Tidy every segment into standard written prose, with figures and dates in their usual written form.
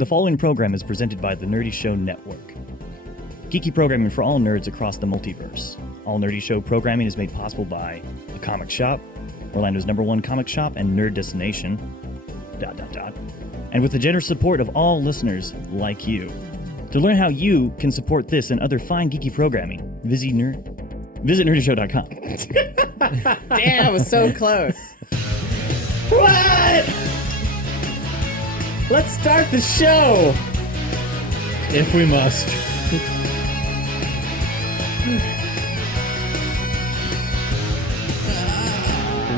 The following program is presented by the Nerdy Show Network. Geeky programming for all nerds across the multiverse. All Nerdy Show programming is made possible by The Comic Shop, Orlando's #1 comic shop and nerd destination, ... and with the generous support of all listeners like you. To learn how you can support this and other fine geeky programming, visit nerdyshow.com. Damn, it was so close. What? Let's start the show. If we must.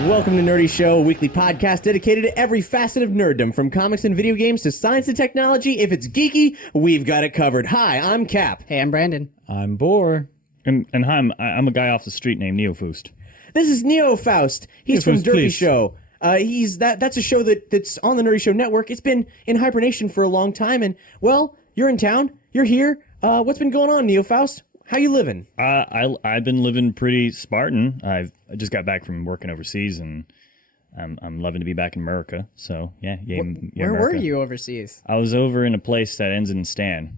Welcome to Nerdy Show, a weekly podcast dedicated to every facet of nerddom, from comics and video games to science and technology. If it's geeky, we've got it covered. Hi, I'm Cap. Hey, I'm Brandon. I'm Boar. And hi, I'm a guy off the street named NeoFaust. This is NeoFaust. He's from NeoFaust, Derpy please. Show. That's a show that's on the Nerdy Show Network. It's been in hibernation for a long time, and, well, you're in town. You're here. What's been going on, NeoFaust? How you living? I've been living pretty Spartan. I just got back from working overseas, and I'm loving to be back in America. So yeah, Where were you overseas? I was over in a place that ends in Stan.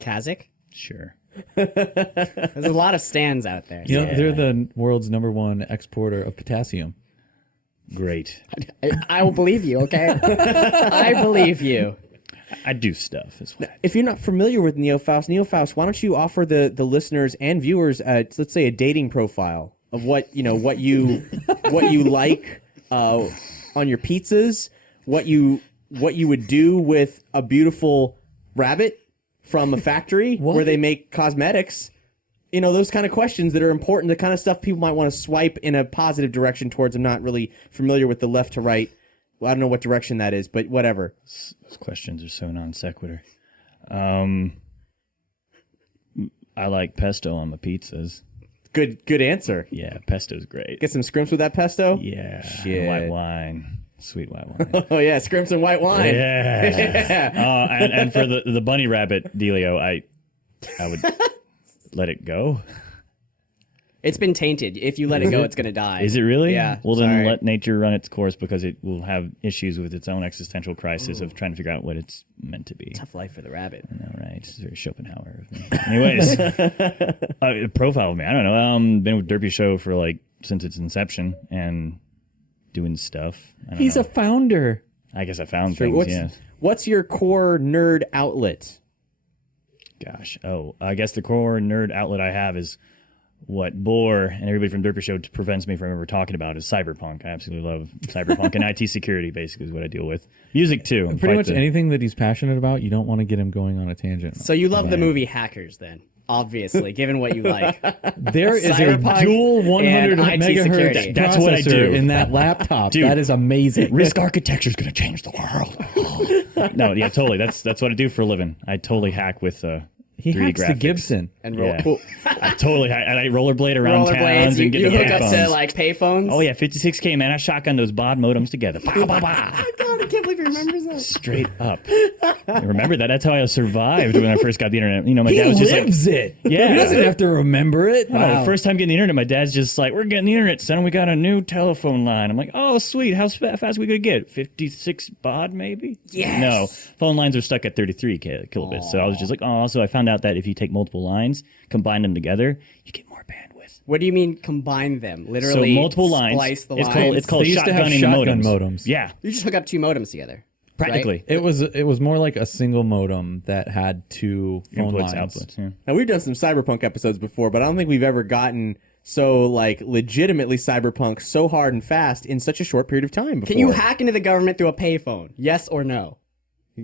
Kazakh? Sure. There's a lot of stands out there. You know, they're the world's #1 exporter of potassium. Great. I will believe you, okay? I believe you. I do stuff as well. If you're not familiar with NeoFaust, why don't you offer the listeners and viewers, let's say, a dating profile of what you like on your pizzas, what you would do with a beautiful rabbit from a factory where they make cosmetics. You know, those kind of questions that are important, the kind of stuff people might want to swipe in a positive direction towards. I'm not really familiar with the left to right. Well, I don't know what direction that is, but whatever. Those questions are so non sequitur. I like pesto on my pizzas. Good answer. Yeah, pesto's great. Get some scrimps with that pesto? Yeah, Shit. white wine, sweet white wine. Oh yeah, scrimps and white wine. Yeah. And for the bunny rabbit dealio, I would let it go. It's been tainted. If you let it go, it's going to die. Is it really? Yeah. Well, then sorry. let nature run its course, because it will have issues with its own existential crisis of trying to figure out what it's meant to be. Tough life for the rabbit. I know, right? It's very Schopenhauer of me. Anyways, profile of me. I don't know. Been with Derpy Show for since its inception and doing stuff. He's a founder. I guess I found things. Yes. What's your core nerd outlet? Gosh. Oh, I guess the core nerd outlet I have is what Boar and everybody from Derpy Show prevents me from ever talking about is cyberpunk. I absolutely love cyberpunk and IT security, basically, is what I deal with. Music, too. Pretty much anything that he's passionate about, you don't want to get him going on a tangent. So you love the movie Hackers, then? Obviously, given what you like. There is a Cyberpunk dual 100 and IT megahertz security. That's what I do. in that laptop. Dude. That is amazing. Risk architecture is going to change the world. No, yeah, totally. That's what I do for a living. I totally hack with He 3D hacks the graphics. Gibson. And Yeah. I totally hack. And I rollerblade around towns and get you the hook up to payphones. payphones? Oh yeah, 56K, man. I shotgun those baud modems together. Bah, bah, bah. God, I can't believe he remembers that. Straight up. I remember that. That's how I survived when I first got the internet. You know, my dad was just lives it. Yeah. He doesn't have to remember it. The first time getting the internet, my dad's just like, "We're getting the internet, son. We got a new telephone line." I'm like, "Oh, sweet. How fast we gonna get? 56 baud, maybe?" Yes. No, phone lines are stuck at 33 kilobits. So I was just like, "Oh." So I found out that if you take multiple lines, combine them together, you get more bandwidth. What do you mean combine them? Literally So multiple lines. splice the It's lines? called They used to have shotgunning shotgun modems. modems. Yeah, You just hook up two modems together. practically. It was more like a single modem that had two phone Inputs, lines. outputs. Yeah. Now we've done some cyberpunk episodes before, but I don't think we've ever gotten so legitimately cyberpunk so hard and fast in such a short period of time before. Can you hack into the government through a payphone? Yes or no?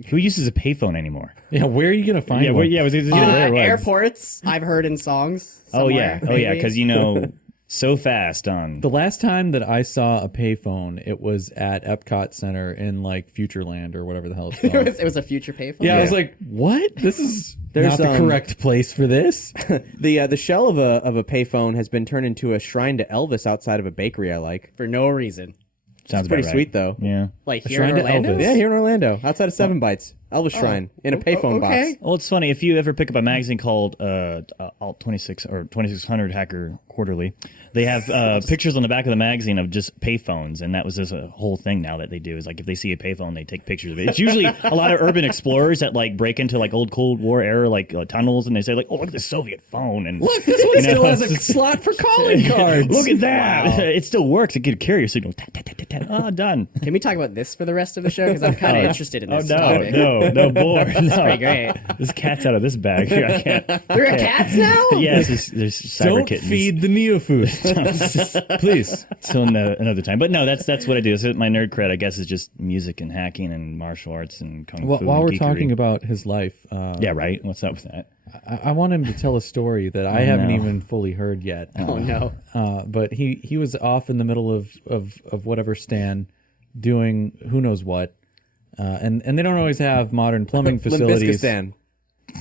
Who uses a payphone anymore? Yeah, where are you gonna find Yeah, one? I was gonna say, where it was. Airports, I've heard in songs. Oh yeah, somewhere, because maybe. so fast on. The last time that I saw a payphone, it was at Epcot Center in Futureland or whatever the hell it's called. it was a future payphone. Yeah, I was like, what? This is There's, not the correct place for this. the shell of a payphone has been turned into a shrine to Elvis outside of a bakery I like. for no reason. Sounds Pretty about right. sweet though. Yeah. Like A here in shrine to Orlando. Elvis. Yeah, here in Orlando, outside of 7 Bites. Elvis Shrine in a payphone okay. box. Well, it's funny. If you ever pick up a magazine called Alt 26 or 2600 Hacker Quarterly, they have pictures on the back of the magazine of just payphones, and that was just a whole thing now that they do is like if they see a payphone, they take pictures of it. It's usually a lot of urban explorers that like break into like old Cold War era like tunnels, and they say like, "Oh, look at the Soviet phone," and Look, this one still has a slot for calling cards. look at that. It still works. It could carrier signal. Oh, done. Can we talk about this for the rest of the show? Because I'm kind of interested in Oh this no, topic. no more. No. Pretty great. This cat's out of this bag here. I can't. There are cats now? Yes, there's cyber Don't kittens. feed the NeoFaust. Please. Till another time. But no, that's what I do. So my nerd cred, I guess, is just music and hacking and martial arts and kung fu. While and we're geekery. talking about his life, yeah, right. What's up with that? I want him to tell a story that I haven't even fully heard yet. Oh, no. But he was off in the middle of whatever stand doing who knows what. And they don't always have modern plumbing facilities. Limbiscustan.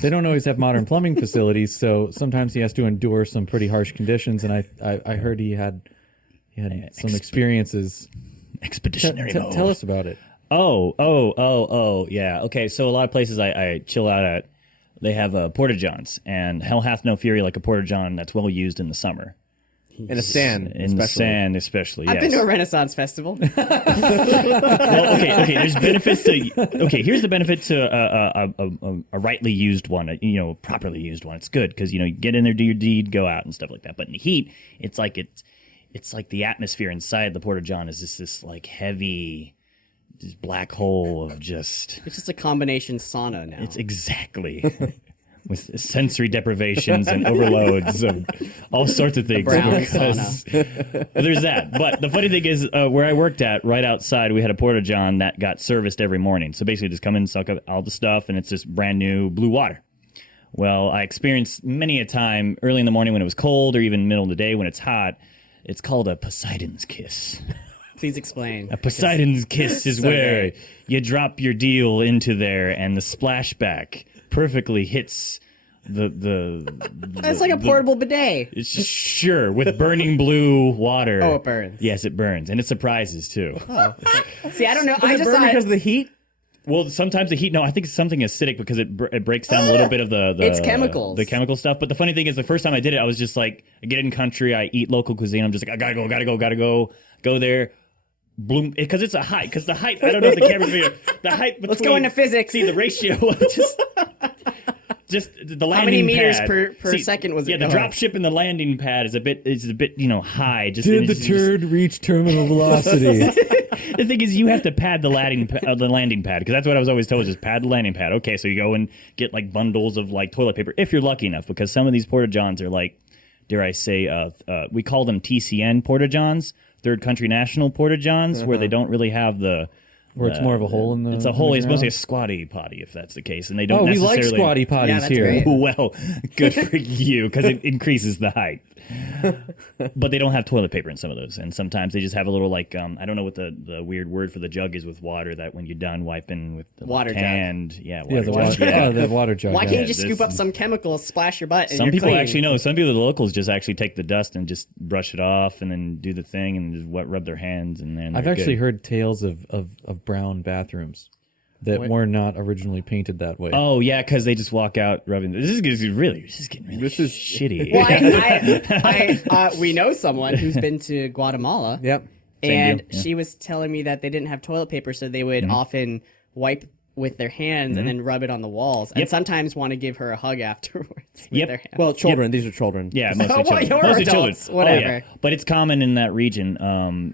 They don't always have modern plumbing facilities, so sometimes he has to endure some pretty harsh conditions. And I heard he had some experiences. Expeditionary mode. Tell us about it. Oh, yeah. Okay, so a lot of places I chill out at, they have porta-johns, and hell hath no fury like a porta-john that's well used in the summer. In a sand, In the sand, especially. I've yes. been to a Renaissance festival. Well, okay. There's benefits to. Okay, here's the benefit to a rightly used one, properly used one. It's good because you get in there, do your deed, go out and stuff like that. But in the heat, it's like the atmosphere inside the porta john is this like heavy, just black hole of just. It's just a combination sauna now. It's exactly. With sensory deprivations and overloads of all sorts of things. brown Because- Well, there's that. But the funny thing is, where I worked at, right outside, we had a porta-john that got serviced every morning. So basically just come in, suck up all the stuff, and it's just brand new blue water. Well, I experienced many a time early in the morning when it was cold or even middle of the day when it's hot. It's called a Poseidon's kiss. Please explain. A Poseidon's kiss is So where great. you drop your deal into there and the splashback perfectly hits It's like a portable bidet. it's sure with burning blue water. Oh, it burns. Yes, it burns, and it surprises too. See, I don't know. Does I it just burn thought because of the heat? Well, sometimes the heat. No, I think it's something acidic because it breaks down a little bit of the It's chemicals. the chemical stuff. But the funny thing is, the first time I did it, I was just like, I get in country, I eat local cuisine. I'm just like, I gotta go there. Bloom, because it's a height. Because the height, I don't know if the camera's video. The height. Between, Let's go into physics. See the ratio. Just the landing How many meters pad. per second was it Yeah, the going? drop ship and the landing pad is a bit high. Just Did and the it's just- turd reach terminal velocity? The thing is, you have to pad the landing pad because that's what I was always told: is just pad the landing pad. Okay, so you go and get like bundles of like toilet paper if you're lucky enough, because some of these porta johns are like, dare I say, we call them TCN porta johns, third country national porta johns, where they don't really have the. Where it's more of a hole in the. It's a hole. It's mostly a squatty potty, if that's the case, and they don't. Oh, we like necessarily... squatty potties Yeah, that's here. great. Well, good for you, because it increases the height. But they don't have toilet paper in some of those, and sometimes they just have a little like I don't know what the weird word for the jug is with water that when you're done wiping with the Water jug. hand, Yeah, water the jug. water, Yeah. the water jug. Why can't you just this scoop up is- some chemicals, splash your butt, and Some you're people clean? actually know. Some people, the locals, just actually take the dust and just brush it off, and then do the thing and just rub their hands, and then I've they're actually good. heard tales of brown bathrooms that were not originally painted that way. Oh yeah, because they just walk out rubbing. This is getting really shitty. Well, we know someone who's been to Guatemala. Yep. And deal, yeah. she was telling me that they didn't have toilet paper, so they would often wipe with their hands and then rub it on the walls, and Yep. sometimes want to give her a hug afterwards with Yep. their hands. Well, children. These are children. Yeah, mostly Well, children. you're Mostly adults, children. whatever. Oh, yeah. But it's common in that region,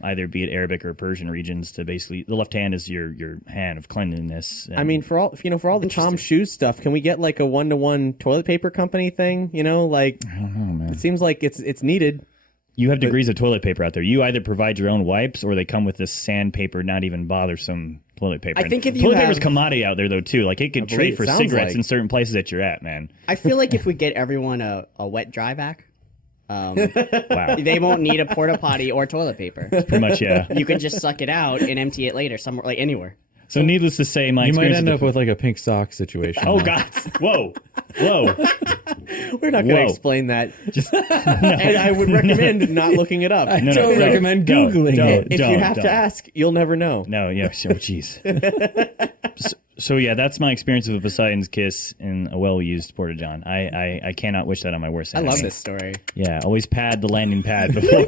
either be it Arabic or Persian regions, to basically the left hand is your hand of cleanliness. I mean, for all the Tom Shoes stuff, can we get like a 1-to-1 toilet paper company thing? I don't know, man. It seems like it's needed. you have degrees of toilet paper out there. You either provide your own wipes, or they come with this sandpaper, not even bothersome toilet paper. I think if you toilet paper's have- commodity out there though too. Like it could believe trade it for sounds cigarettes like. in certain places that you're at, man. I feel like if we get everyone a wet dry vac, Wow, they won't need a porta potty or toilet paper. pretty much, yeah. You can just suck it out and empty it later somewhere, like anywhere. So needless to say, my you might experience end with up the- with like a pink sock situation. Oh God! Whoa! We're not going to Whoa. explain that. And I would recommend not looking it up. No, don't recommend Googling it. If you have to ask, you'll never know. No, yeah, sure, jeez. So yeah, that's my experience with Poseidon's kiss in a well-used porta-john. I cannot wish that on my worst I enemy. love this story. Yeah, always pad the landing pad before.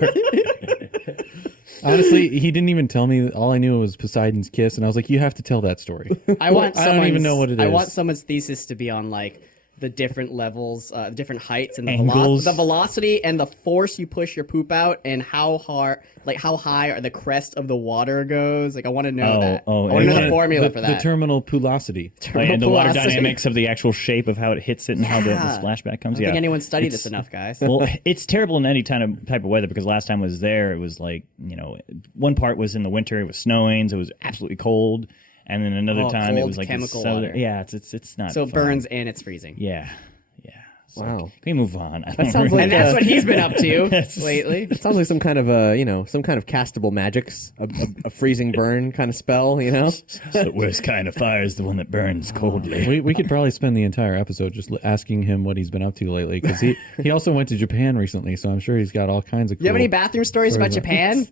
Honestly, he didn't even tell me. All I knew was Poseidon's kiss, and I was like, "You have to tell that story." I want. I don't even know what it I is. want someone's thesis to be on like the different levels, different heights, and the, Angles. the velocity and the force you push your poop out, and how hard, like how high or the crest of the water goes. Like I want to know that. I want to know the formula for that. The terminal pulosity. Right, and the water Velocity. dynamics of the actual shape of how it hits it and how the splashback comes. I don't think anyone studied this enough, guys. Well, it's terrible in any type of weather because last time I was there, it was like, one part was in the winter, it was snowing, so it was absolutely cold. And then another time it cold was like chemical water. water. Yeah, it's not So it fun. burns and it's freezing. Yeah. It's Wow. like, can we move on? That sounds like And that's what he's been up to lately. It sounds like some kind of some kind of castable magics, a freezing burn kind of spell, the worst kind of fire is the one that burns coldly. We could probably spend the entire episode just asking him what he's been up to lately, because he also went to Japan recently, so I'm sure he's got all kinds of. You have cool any bathroom stories about Japan?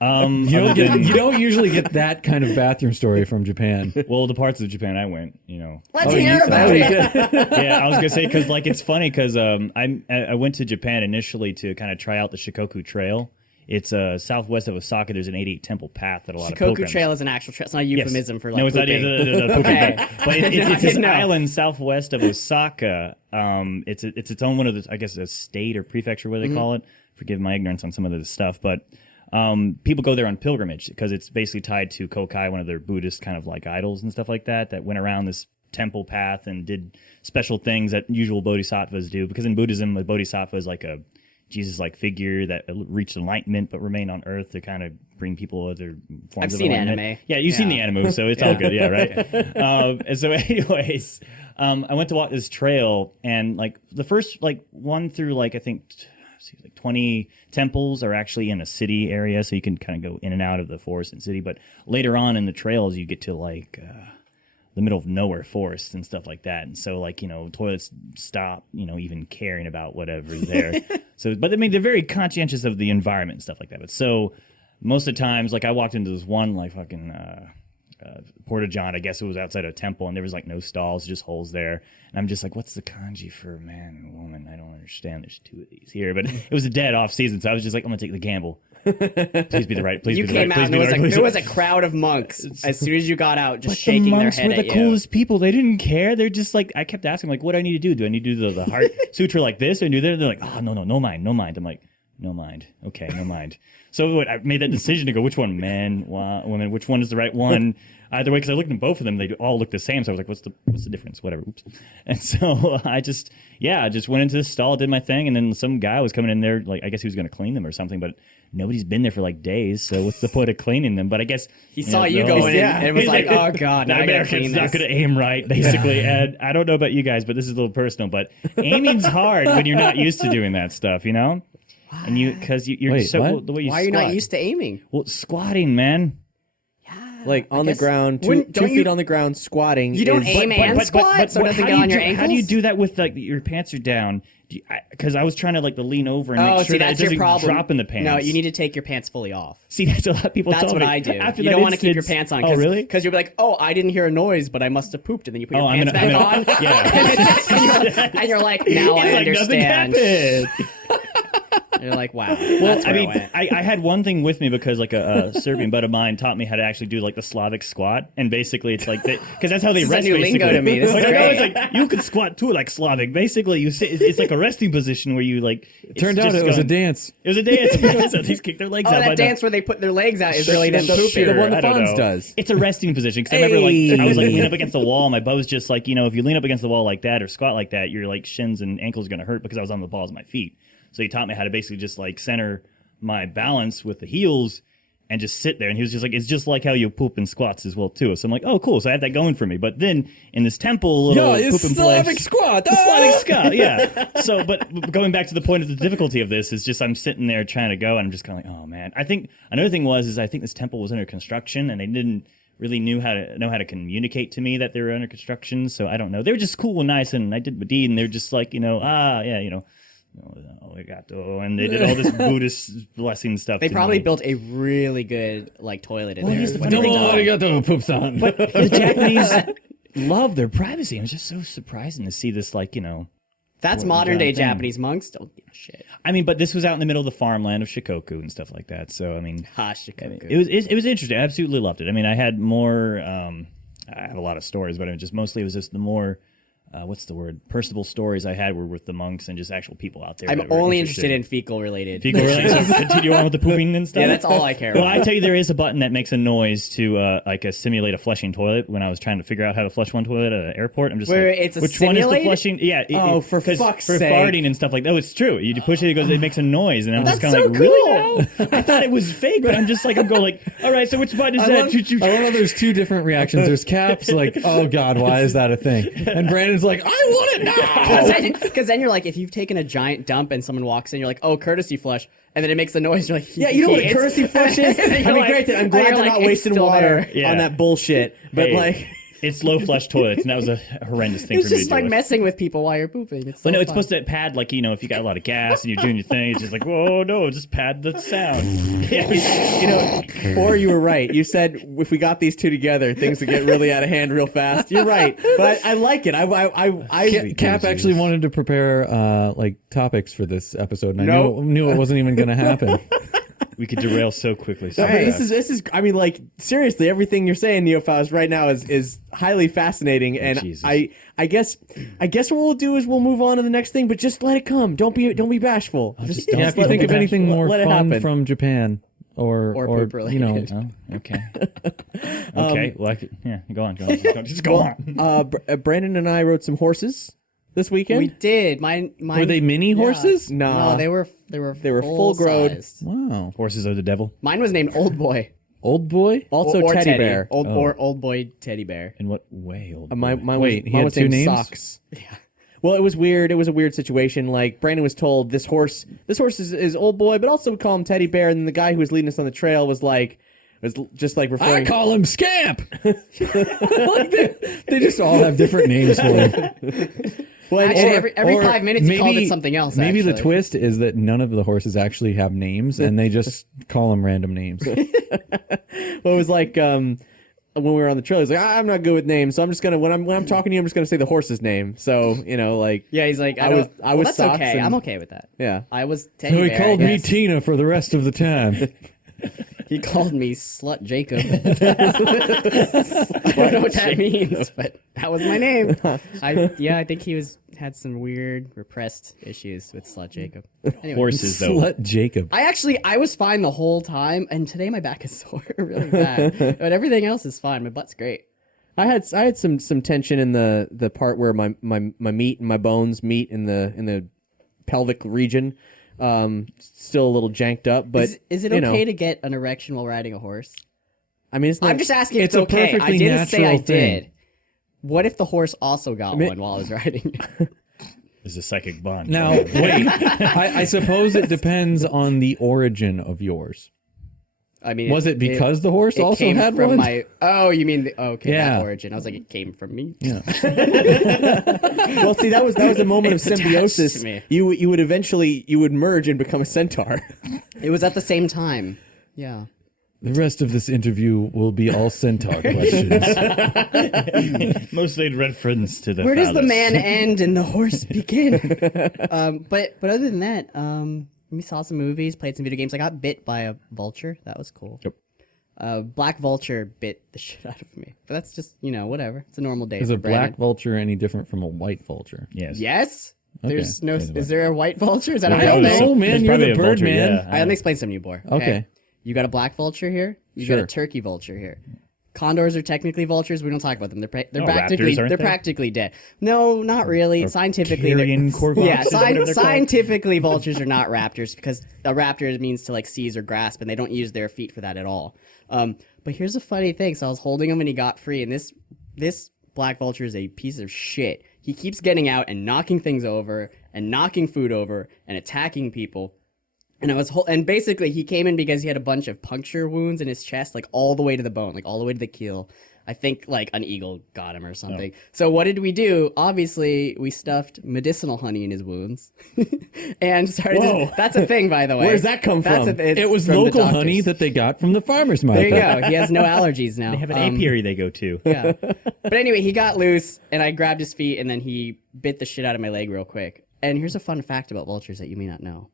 You don't usually get that kind of bathroom story from Japan. Well, the parts of Japan I went, Let's hear about it. Yeah, I was gonna say because it's funny because I went to Japan initially to kind of try out the Shikoku Trail. It's southwest of Osaka. There's an 88 temple path that a lot of Shikoku pilgrims. Trail is an actual trail. It's not a euphemism for like no, it's pooping. not the pooping. Okay. But it's this No. island southwest of Osaka. It's its own one of the, I guess, a state or prefecture, what they call it. Forgive my ignorance on some of this stuff, but people go there on pilgrimage because it's basically tied to Kokai, one of their Buddhist kind of like idols and stuff like that went around this temple path and did special things that usual bodhisattvas do. Because in Buddhism, a bodhisattva is like a Jesus-like figure that reached enlightenment but remained on Earth to kind of bring people other forms I've of seen enlightenment. anime. Yeah, you've seen the anime, so it's all good. Yeah, right. And so, anyways, I went to walk this trail, and like the first 1 through I think 20 temples are actually in a city area, so you can kind of go in and out of the forest and city. But later on in the trails, you get to the middle of nowhere forest and stuff like that. And so toilets stop, even caring about whatever's there. So, but I mean, they're very conscientious of the environment and stuff like that. But so most of the times, I walked into this one porta-john, I guess it was outside a temple, and there was no stalls, just holes there. And I'm just like, what's the kanji for man and woman? I don't understand. There's 2 of these here. But it was a dead off season, so I was just like, I'm going to take the gamble. Please be the right. Please You be the came right. out Please and be the right. there was a crowd of monks as soon as you got out, just shaking the their monks head were at the you. coolest people. They didn't care. They're just I kept asking, what do I need to do? Do I need to do the heart sutra like this? Or do that? They're like, oh, no mind. I'm like, no mind. Okay, no mind. So I made that decision to go, which one, men, women, which one is the right one? Either way, because I looked at both of them, they all look the same. So I was like, what's the difference? Whatever. Oops. And so I just went into the stall, did my thing, and then some guy was coming in there, I guess he was going to clean them or something, but nobody's been there for days, so what's the point of cleaning them? But I guess He saw you going in and was like, oh, God, now I gotta clean American's this. not going to aim right, basically. And I don't know about you guys, but this is a little personal, but aiming's hard when you're not used to doing that stuff, And because you're Wait, so what? the way you Why are you not squat. used to aiming? Well, squatting, man. on the guess- ground, wouldn't- 2 don't feet you- on the ground, squatting. You don't is- aim and squat, so it doesn't how get do on you your do- How do you ankles? do that with your pants are down? Because I was trying to lean over and make sure see, that that's it your doesn't problem. drop in the pants. No, you need to take your pants fully off. See, that's a lot of people That's told what me. I do. After You that don't want to keep your instance- pants on. Oh, really? Because you'll be like, oh, I didn't hear a noise, but I must have pooped. And then you put your Oh, I'm pants gonna- back on. Yeah. and you're like, now I It's like nothing understand. happened. You're like, wow. That's I where mean, went. I had one thing with me because a Serbian bud of mine taught me how to actually do the Slavic squat, and basically it's because that's how they This is rest. a new lingo basically. to me. This is I know, great. it's you could squat too like Slavic. Basically, you sit. It's like a resting position where you it's Turned out just it was a going- dance. It was a dance. So these kick their legs Oh, out. that but dance where they put their legs out is really them the- pooping. the one the I don't Fonz know. does. It's a resting position because I remember I was leaning up against the wall. And my bud's just if you lean up against the wall like that or squat like that, your shins and ankles are gonna hurt because I was on the balls of my feet. So he taught me how to basically just center my balance with the heels and just sit there. And he was just it's just like how you poop in squats as well too. So I'm like, oh, cool. So I have that going for me. But then in this temple little it's poop and Slavic place, squat. Slavic squat, yeah. So, but going back to the point of the difficulty of this is just I'm sitting there trying to go, and I'm just kind of oh man. I think another thing I think this temple was under construction, and they didn't really know how to communicate to me that they were under construction. So I don't know. They were just cool and nice, and I did my deed, and they're just Reactor, and they did all this Buddhist blessing stuff. They to probably me. built a really good like toilet in Well, there. here's the when funny they thing. were done. Arigato, poops on. But the Japanese love their privacy. It was just so surprising to see this, like, That's Well, modern day thing. Japanese monks. Don't give a shit. I mean, but this was out in the middle of the farmland of Shikoku and stuff like that. So, I mean, Shikoku. it was interesting. I absolutely loved it. I mean, I had more, I have a lot of stories, but it just mostly it was just the more, what's the word? Personable stories I had were with the monks and just actual people out there. I'm that were only interested in fecal related. Fecal related. So continue on with the pooping and stuff. Yeah, that's all I care Well, about. I tell you, there is a button that makes a noise to simulate a flushing toilet. When I was trying to figure out how to flush one toilet at an airport, I'm just Wait, like, it's a which one is the simulate? flushing? Yeah. For 'cause fuck's for sake. farting and stuff like that. Oh, it's true. You push it, it makes a noise, and I'm just That's kind of so like, really? cool. Now? I thought it was fake, but I'm going like, all right. So which button is that? I love how there's two different reactions. There's Cap's like, oh God, why is that a thing? And Brandon's like, I want it now. Because then you're like, if you've taken a giant dump and someone walks in, you're like, oh, courtesy flush. And then it makes the noise. You're like, Yeah, you know what a it's- courtesy flush is? And I you're mean, like- great. I'm and glad you're they're like, not it's wasting still water there. Yeah. on that bullshit. But Hey, like, it's low flush toilets, and that was a horrendous thing It's for me just to like deal with. messing with people while you're pooping. It's But so no, it's fun. supposed to pad, like, if you got a lot of gas and you're doing your thing, it's just like, whoa, no, just pad the sound. Yeah. or you were right. You said if we got these two together, things would get really out of hand real fast. You're right, but I like it. Cap actually wanted to prepare like topics for this episode, and I Nope. knew it wasn't even going to happen. We could derail so quickly. So I mean, fast. this is. I mean, like seriously, everything you're saying, NeoFaust, right now is highly fascinating, and Jesus. I guess what we'll do is we'll move on to the next thing, but just let it come. Don't be bashful. Just Yeah, if you let think it of be anything bashful. more Let it fun happen. from Japan or poop related. Oh, okay. Okay. Well, go on. Just go on. Brandon and I rode some horses this weekend. We did. Mine were they mini horses? Nah. No, they were full-grown. size. Wow. Horses are the devil. Mine was named Old Boy. Old boy? Also or teddy bear. Old Boy Teddy Bear. In what way? Old Mine boy? Wait, he mine had was two named names? Socks. Yeah. Well, it was weird. It was a weird situation. Like Brandon was told this horse is Old Boy, but also we call him Teddy Bear. And then the guy who was leading us on the trail was just like I referring. call him Scamp. Like they just all have different names for him. Well, Actually, every Or 5 minutes he called it something else. Maybe the actually. twist is that none of the horses actually have names, and they just call them random names. Well, it was like when we were on the trail, he's like, I'm not good with names, so I'm just gonna when I'm talking to you, I'm just gonna say the horse's name. So like Yeah, he's like, I was that's Socks okay. and- I'm okay with that. yeah. I was Teddy So he Bear, called I me guess. Tina for the rest of the time. He called me Slut Jacob. I don't know what that means, but that was my name. I think he had some weird repressed issues with Slut Jacob. Anyway. Horses, though. Slut Jacob. I was fine the whole time, and today my back is sore really bad. But everything else is fine. My butt's great. I had some tension in the part where my meat and my bones meet in the pelvic region. Still a little janked up, but Is it okay to get an erection while riding a horse? I mean, it's not, I'm just asking if it's it's a okay. I perfectly didn't say I natural thing. did. What if the horse also got one while I was riding? There's a psychic bond. Now, wait. I suppose it depends on the origin of yours. I mean, Was it because the horse it also came had from one? Oh, you mean that Yeah. origin? I was like, it came from me. Yeah. well, see, that was a moment of It's attached symbiosis. to me. You would eventually merge and become a centaur. It was at the same time. Yeah. The rest of this interview will be all centaur questions. Mostly reference to the Where does the phallus. man end and the horse begin? But other than that, we saw some movies, played some video games. I got bit by a vulture. That was cool. Yep. Black vulture bit the shit out of me. But that's just, whatever. It's a normal day. Is for a black Brandon. vulture any different from a white vulture? Yes. Yes. Okay. There's no. Say the Is there a white vulture? Is that I a don't real know, thing? man. There's You're probably the a bird vulture, man. yeah. All right, let me explain some to you, boy. Okay. You got a black vulture here. You got Sure. a turkey vulture here. Condors are technically vultures. We don't talk about them. They're Oh, practically raptors, aren't they? practically dead. No, not really. Scientifically, carrion corvox, yeah. is that what they're called? Scientifically, vultures are not raptors because a raptor means to like seize or grasp, and they don't use their feet for that at all. But here's a funny thing. So I was holding him and he got free, and this black vulture is a piece of shit. He keeps getting out and knocking things over and knocking food over and attacking people. And and basically he came in because he had a bunch of puncture wounds in his chest, like all the way to the bone, like all the way to the keel. I think like an eagle got him or something. So what did we do? Obviously, we stuffed medicinal honey in his wounds and started. Whoa. That's a thing, by the way. Where does that come from? It was from the local doctors. honey that they got from the farmer's market. There you go. He has no allergies now. They have an apiary they go to. Yeah. But anyway, he got loose, and I grabbed his feet, and then he bit the shit out of my leg real quick. And here's a fun fact about vultures that you may not know.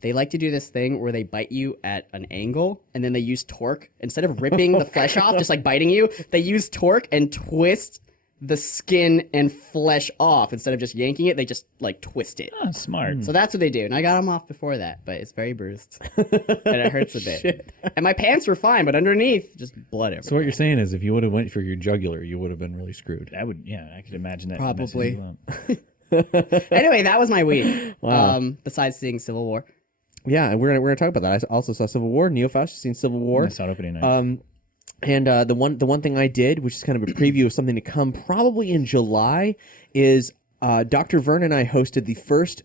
They like to do this thing where they bite you at an angle, and then they use torque. Instead of ripping the flesh off, just like biting you, they use torque and twist the skin and flesh off. Instead of just yanking it, they just like twist it. Oh, smart. So that's what they do. And I got him off before that, but it's very bruised. And it hurts a bit. And my pants were fine, but underneath, just blood everywhere. So what you're saying is, if you would have went for your jugular, you would have been really screwed. That would, yeah, I could imagine that. Probably. messes you up. Anyway, that was my week. Wow. Besides seeing Civil War. Yeah, and we're gonna talk about that. I also saw Civil War. NeoFaust, you've seen Civil War. I saw it opening night. And the one thing I did, which is kind of a preview of something to come, probably in July, is Dr. Vern and I hosted the first,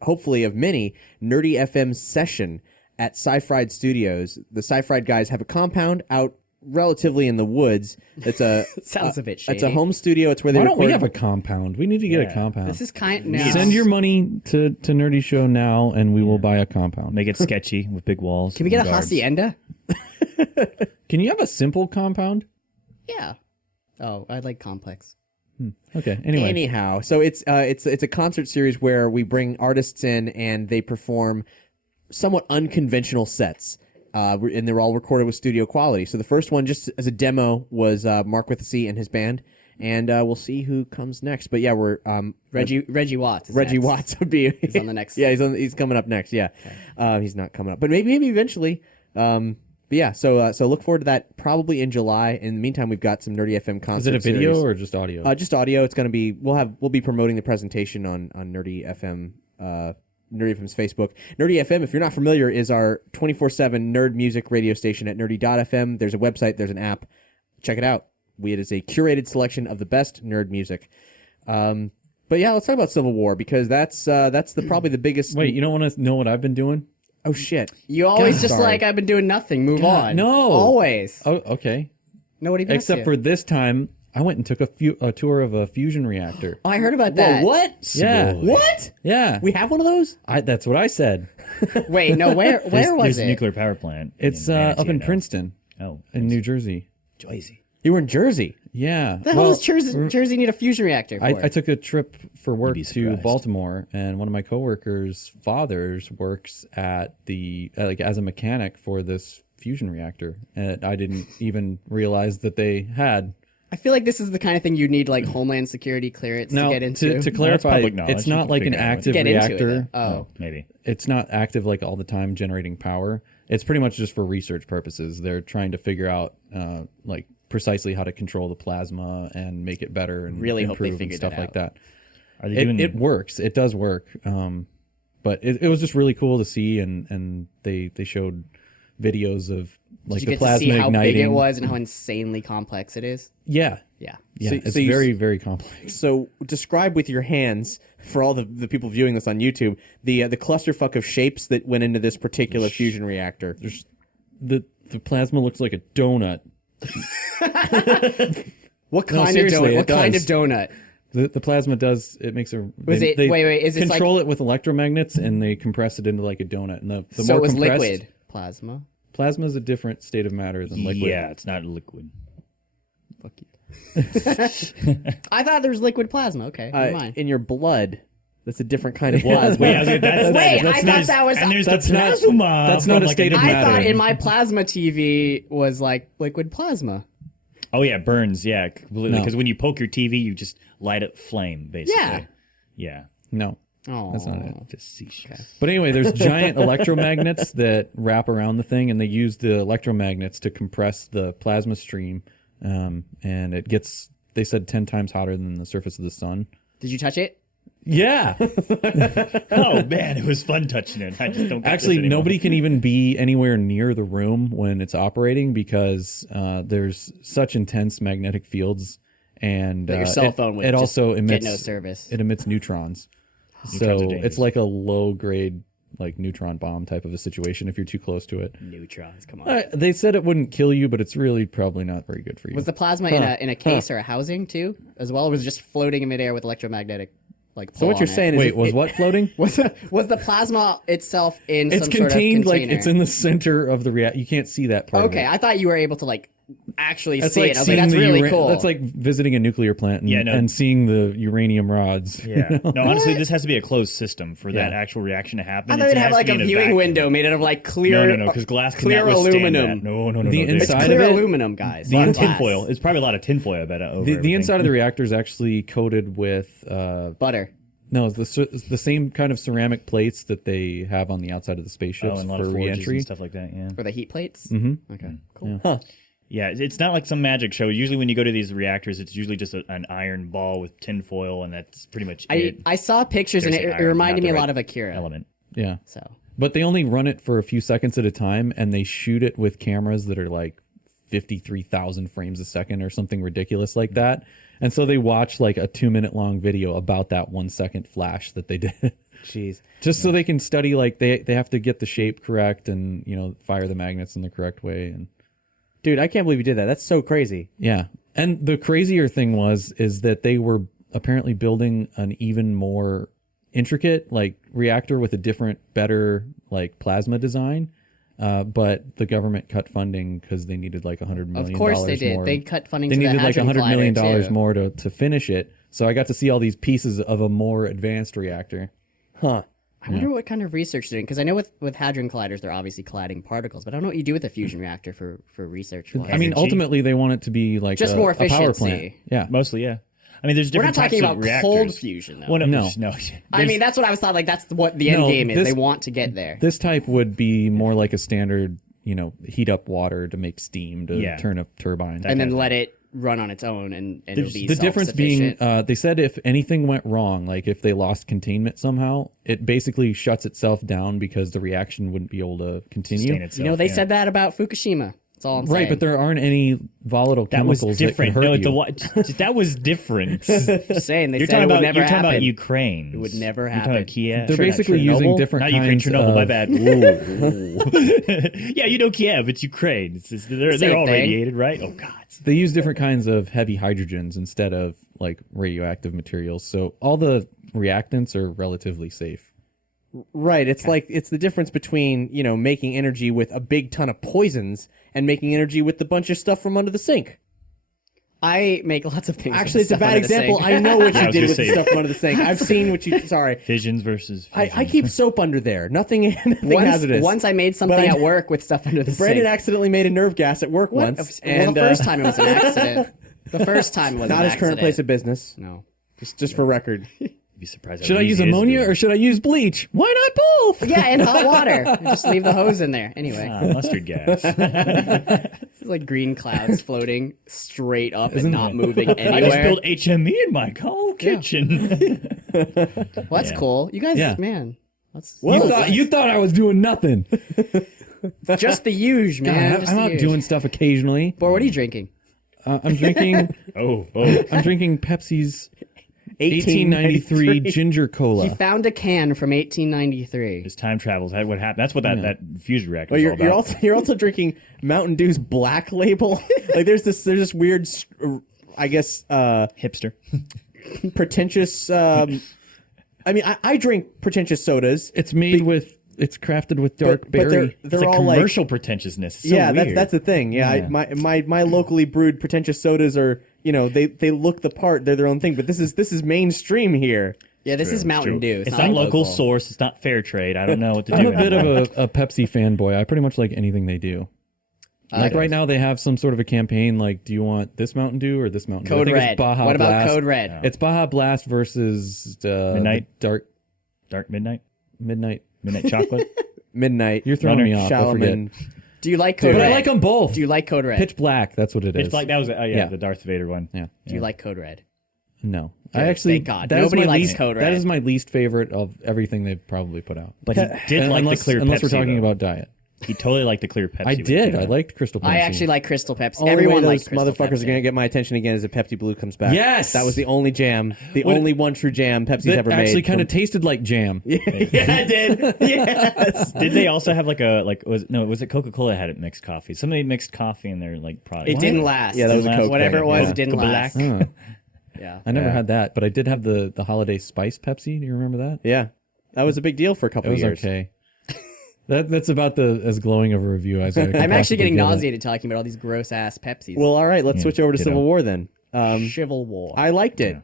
hopefully of many, Nerdy FM session at Sci-Fried Studios. The Sci-Fried guys have a compound out relatively in the woods. It's a Sounds a bit shady. It's a home studio. It's where they Why don't record. we have a compound? We need to get a compound. This is kind now. Send your money to Nerdy Show now, and we will buy a compound. Make it sketchy with big walls. Can we get a and guards. hacienda? Can you have a simple compound? Yeah. Oh, I like complex. Okay. Anyway, Anyhow, so it's a concert series where we bring artists in and they perform somewhat unconventional sets. And they're all recorded with studio quality. So the first one, just as a demo, was Mark with a C and his band, and we'll see who comes next. But yeah, we're Reggie Watts. Is Reggie next. Watts would be He's on the next. yeah, he's coming up next. Yeah, he's not coming up, but maybe eventually. But yeah, so look forward to that probably in July. In the meantime, we've got some Nerdy FM concert. is it a video series. or just audio? Just audio? It's gonna be we'll be promoting the presentation on Nerdy FM. Nerdy FM's Facebook. Nerdy FM, if you're not familiar, is our 24/7 nerd music radio station at nerdy.fm. There's a website, there's an app. Check it out. It is a curated selection of the best nerd music. But yeah, let's talk about Civil War because that's probably the biggest. Wait, you don't want to know what I've been doing? Oh shit! You always just sorry. like I've been doing nothing. Move on. no. Always. Oh, okay. Nobody. Except for this time, I went and took a tour of a fusion reactor. Oh, I heard about that. Whoa, what? Yeah. What? Yeah. We have one of those? That's what I said. Wait, no. Where was There's a it? nuclear power plant. It's Manatee, up in I know. Princeton, Oh, in New Jersey. Jersey. You were in Jersey. Yeah. The hell does Jersey need a fusion reactor for? I took a trip for work be to surprised. Baltimore, and one of my coworkers' fathers works at the as a mechanic for this fusion reactor, and I didn't even realize that they had. I feel like this is the kind of thing you need like Homeland Security clearance Now, to get into. to clarify, public knowledge. it's You not can like an figure out what active get into reactor. it. Oh, Maybe. It's not active like all the time generating power. It's pretty much just for research purposes. They're trying to figure out like precisely how to control the plasma and make it better and Really hope they improve and figured stuff that like out. that. Are they doing? It works. It does work. But it was just really cool to see, and they showed videos of like Did you the get to plasma see how igniting. big it was and how insanely complex it is? Yeah, Yeah. yeah. So- It's so you very very complex. So describe with your hands for all the people viewing this on YouTube the clusterfuck of shapes that went into this particular fusion reactor. The plasma looks like a donut. What kind of seriously, donut? it What kind of does. donut? The plasma does it makes a. Wait, is this control it with electromagnets and they compress it into like a donut. And the So more it was compressed, liquid plasma. Plasma is a different state of matter than liquid. Yeah, it's not liquid. Fuck you. I thought there was liquid plasma. Okay, never mind. In your blood, that's a different kind of plasma. Wait, I thought that was. And there's that's the not- plasma. that's not a Like state of I matter. thought in my plasma TV was like liquid plasma. Oh yeah, it burns. Yeah, completely. No. Because when you poke your TV, you just light up flame, basically. Yeah. Yeah. No, Oh, that's not it. Facetious. But anyway, there's giant electromagnets that wrap around the thing, and they use the electromagnets to compress the plasma stream, and it gets, they said, 10 times hotter than the surface of the sun. Did you touch it? Yeah. Oh man, it was fun touching it. I just don't. get Actually, this anymore. nobody can even be anywhere near the room when it's operating because there's such intense magnetic fields, and But your cell phone would it just also get emits no service. It emits neutrons. Neutrons are So dangerous. it's like a low grade like neutron bomb type of a situation if you're too close to it. Neutrons, come on. They said it wouldn't kill you, but it's really probably not very good for you. Was the plasma in a case or a housing too, as well? Or was it just floating in midair with electromagnetic like? So what you're saying is, Wait, was what floating? was the plasma itself in It's some contained, sort of like container? it's in the center of the react. You can't see that part. Okay, of it. I thought you were able to like actually That's see like it. I was seeing like, that's the really cool. That's like visiting a nuclear plant and, Yeah, no. and seeing the uranium rods. Yeah. No, honestly, this has to be a closed system for that Yeah. actual reaction to happen. I thought It they'd have has to like be a in viewing vacuum. window made out of like clear. No, because glass clear cannot withstand aluminum. that. No. The There's inside clear of it- aluminum, guys. the not It's glass. tinfoil. It's probably a lot of tinfoil, I bet. Over The everything. inside of the reactor is actually coated with Butter. no, the same kind of ceramic plates that they have on the outside of the spaceships and a lot for of forges reentry. and stuff like that. Yeah. For the heat plates? Mm-hmm. Okay, cool. Yeah, it's not like some magic show. Usually, when you go to these reactors, it's usually just an iron ball with tinfoil, and that's pretty much it. I saw pictures and There's it an iron, reminded not me a the lot right of Akira. element. Yeah, So but they only run it for a few seconds at a time, and they shoot it with cameras that are like 53,000 frames a second or something ridiculous like that. And so they watch like a 2-minute long video about that 1 second flash that they did. jeez. Just so they can study, like they have to get the shape correct and, you know, fire the magnets in the correct way. And Dude, I can't believe you did that. That's so crazy. yeah. And the crazier thing is that they were apparently building an even more intricate like reactor with a different, better like plasma design. But the government cut funding because they needed like $100 million. of course they did. More. They cut funding. They to needed the like Hadron $100 million Collider, too. more to finish it. So I got to see all these pieces of a more advanced reactor. Huh. I wonder what kind of research they're doing, because I know with Hadron Colliders they're obviously colliding particles, but I don't know what you do with a fusion reactor for research. I mean, Energy? ultimately they want it to be like Just a, more a power efficiency. plant. Yeah. Mostly, yeah. I mean, there's We're different not talking types about of reactors. cold fusion though. Well, No. no. I mean, that's what I was thought. Like that's what the end No, game is. this- They want to get there. This type would be more like a standard, you know, heat up water to make steam to Yeah. turn a turbine. and then let it run on its own, and it'll be The difference being, self-sufficient. they said if anything went wrong, like if they lost containment somehow, it basically shuts itself down because the reaction wouldn't be able to continue. sustain itself, you know, they yeah. said that about Fukushima. That's all I'm saying. Right, but there aren't any volatile That was chemicals different. that could hurt No, you. that was different. Just saying they You're said talking it would about never you're talking happen. about Ukraine. It would never You're happen. talking about Kiev. They're Sure, not basically Chernobyl. using different Not Ukraine, kinds Chernobyl. of... My bad. Ooh. Yeah, you know Kiev. It's Ukraine. They're Same all thing. radiated, right? Oh God. They use different kinds of heavy hydrogens instead of like radioactive materials. So all the reactants are relatively safe. Right. It's like it's the difference between, you know, making energy with a big ton of poisons and making energy with the bunch of stuff from under the sink. I make lots of things. Actually, with it's a stuff bad under the example. sink. I know what Yeah, I you was did gonna with the say- stuff from under the sink. I've seen what you. Sorry. Fissions versus. I keep soap under there. Nothing hazardous. Once I made something But I- at work with stuff under the Brandon sink. accidentally made a nerve gas at work What? once. Well, And the first time it was an accident. The first time was not an his current accident. place of business. No. Just for record. Be surprised. Should I use ammonia or should I use bleach? Why not both? Yeah, and hot water. Just leave the hose in there. Anyway, mustard gas? it's like green clouds floating straight up and not moving I just anywhere. built HME in my whole kitchen. Well, that's Yeah. cool. You guys, Yeah. man, that's You thought I was doing nothing. just the huge, man. God, just I'm the out huge. doing stuff occasionally. Boy, what are you drinking? I'm drinking Oh. I'm drinking Pepsi's 1893 ginger He cola. found a can from 1893. It's time travels. What happened? That's what that fusion reactor. Well, is you're, all about. you're also you're also drinking Mountain Dew's Black Label. Like there's this weird, I guess, hipster. pretentious. I mean, I drink pretentious sodas. It's it's crafted with dark but berry. It's they're like all like commercial pretentiousness. It's so yeah, weird. that's the thing. Yeah, Yeah. my locally brewed pretentious sodas are, you know, they look the part. They're their own thing. But this is mainstream here. Yeah, this is Mountain Dew. It's not like local source. It's not fair trade. I don't know what to do. I'm a bit anymore. of a Pepsi fanboy. I pretty much like anything they do. Like right now, they have some sort of a campaign. Like, do you want this Mountain Dew or this Mountain Dew? Code I think Red. It's Baja What about Blast. Code Red? It's Baja Blast versus Midnight? Dark Midnight chocolate. Midnight. You're throwing me off. I forget. Shalaman. Do you like Code But Red? I like them both. Do you like Code Red? Pitch Black. That's what it is. It's like that was Yeah. the Darth Vader one. Yeah. Do you like Code Red? No, Good. I actually. Thank God. that is Nobody my likes least- Code That Red. is my least favorite of everything they've probably put out. But he did like unless, the clear unless Pepsi. we're talking though. about diet. He totally liked the clear Pepsi. I with did. you. I liked Crystal Pepsi. I actually like Crystal Pepsi. Only Everyone way likes those Crystal motherfuckers Pepsi. are gonna get my attention again is if Pepsi Blue comes back. Yes! That was the only jam, the What- only one true jam Pepsi's that ever made. actually kind of tasted like jam. yeah, it did. Yes. Did they also have was it Coca-Cola had it mixed coffee? Somebody mixed coffee in their like product. It didn't last. Yeah, that was a Coke Whatever it brand, was, yeah. it didn't last. Huh. Yeah. I never Yeah. had that, but I did have the holiday spice Pepsi. Do you remember that? Yeah, that was a big deal for a It couple of was years. okay. That's about as glowing of a review as I could I'm actually possibly getting give it. nauseated talking about all these gross ass Pepsis. Well, all right, let's Yeah, switch over to ditto. Civil War then. Civil War. I liked it.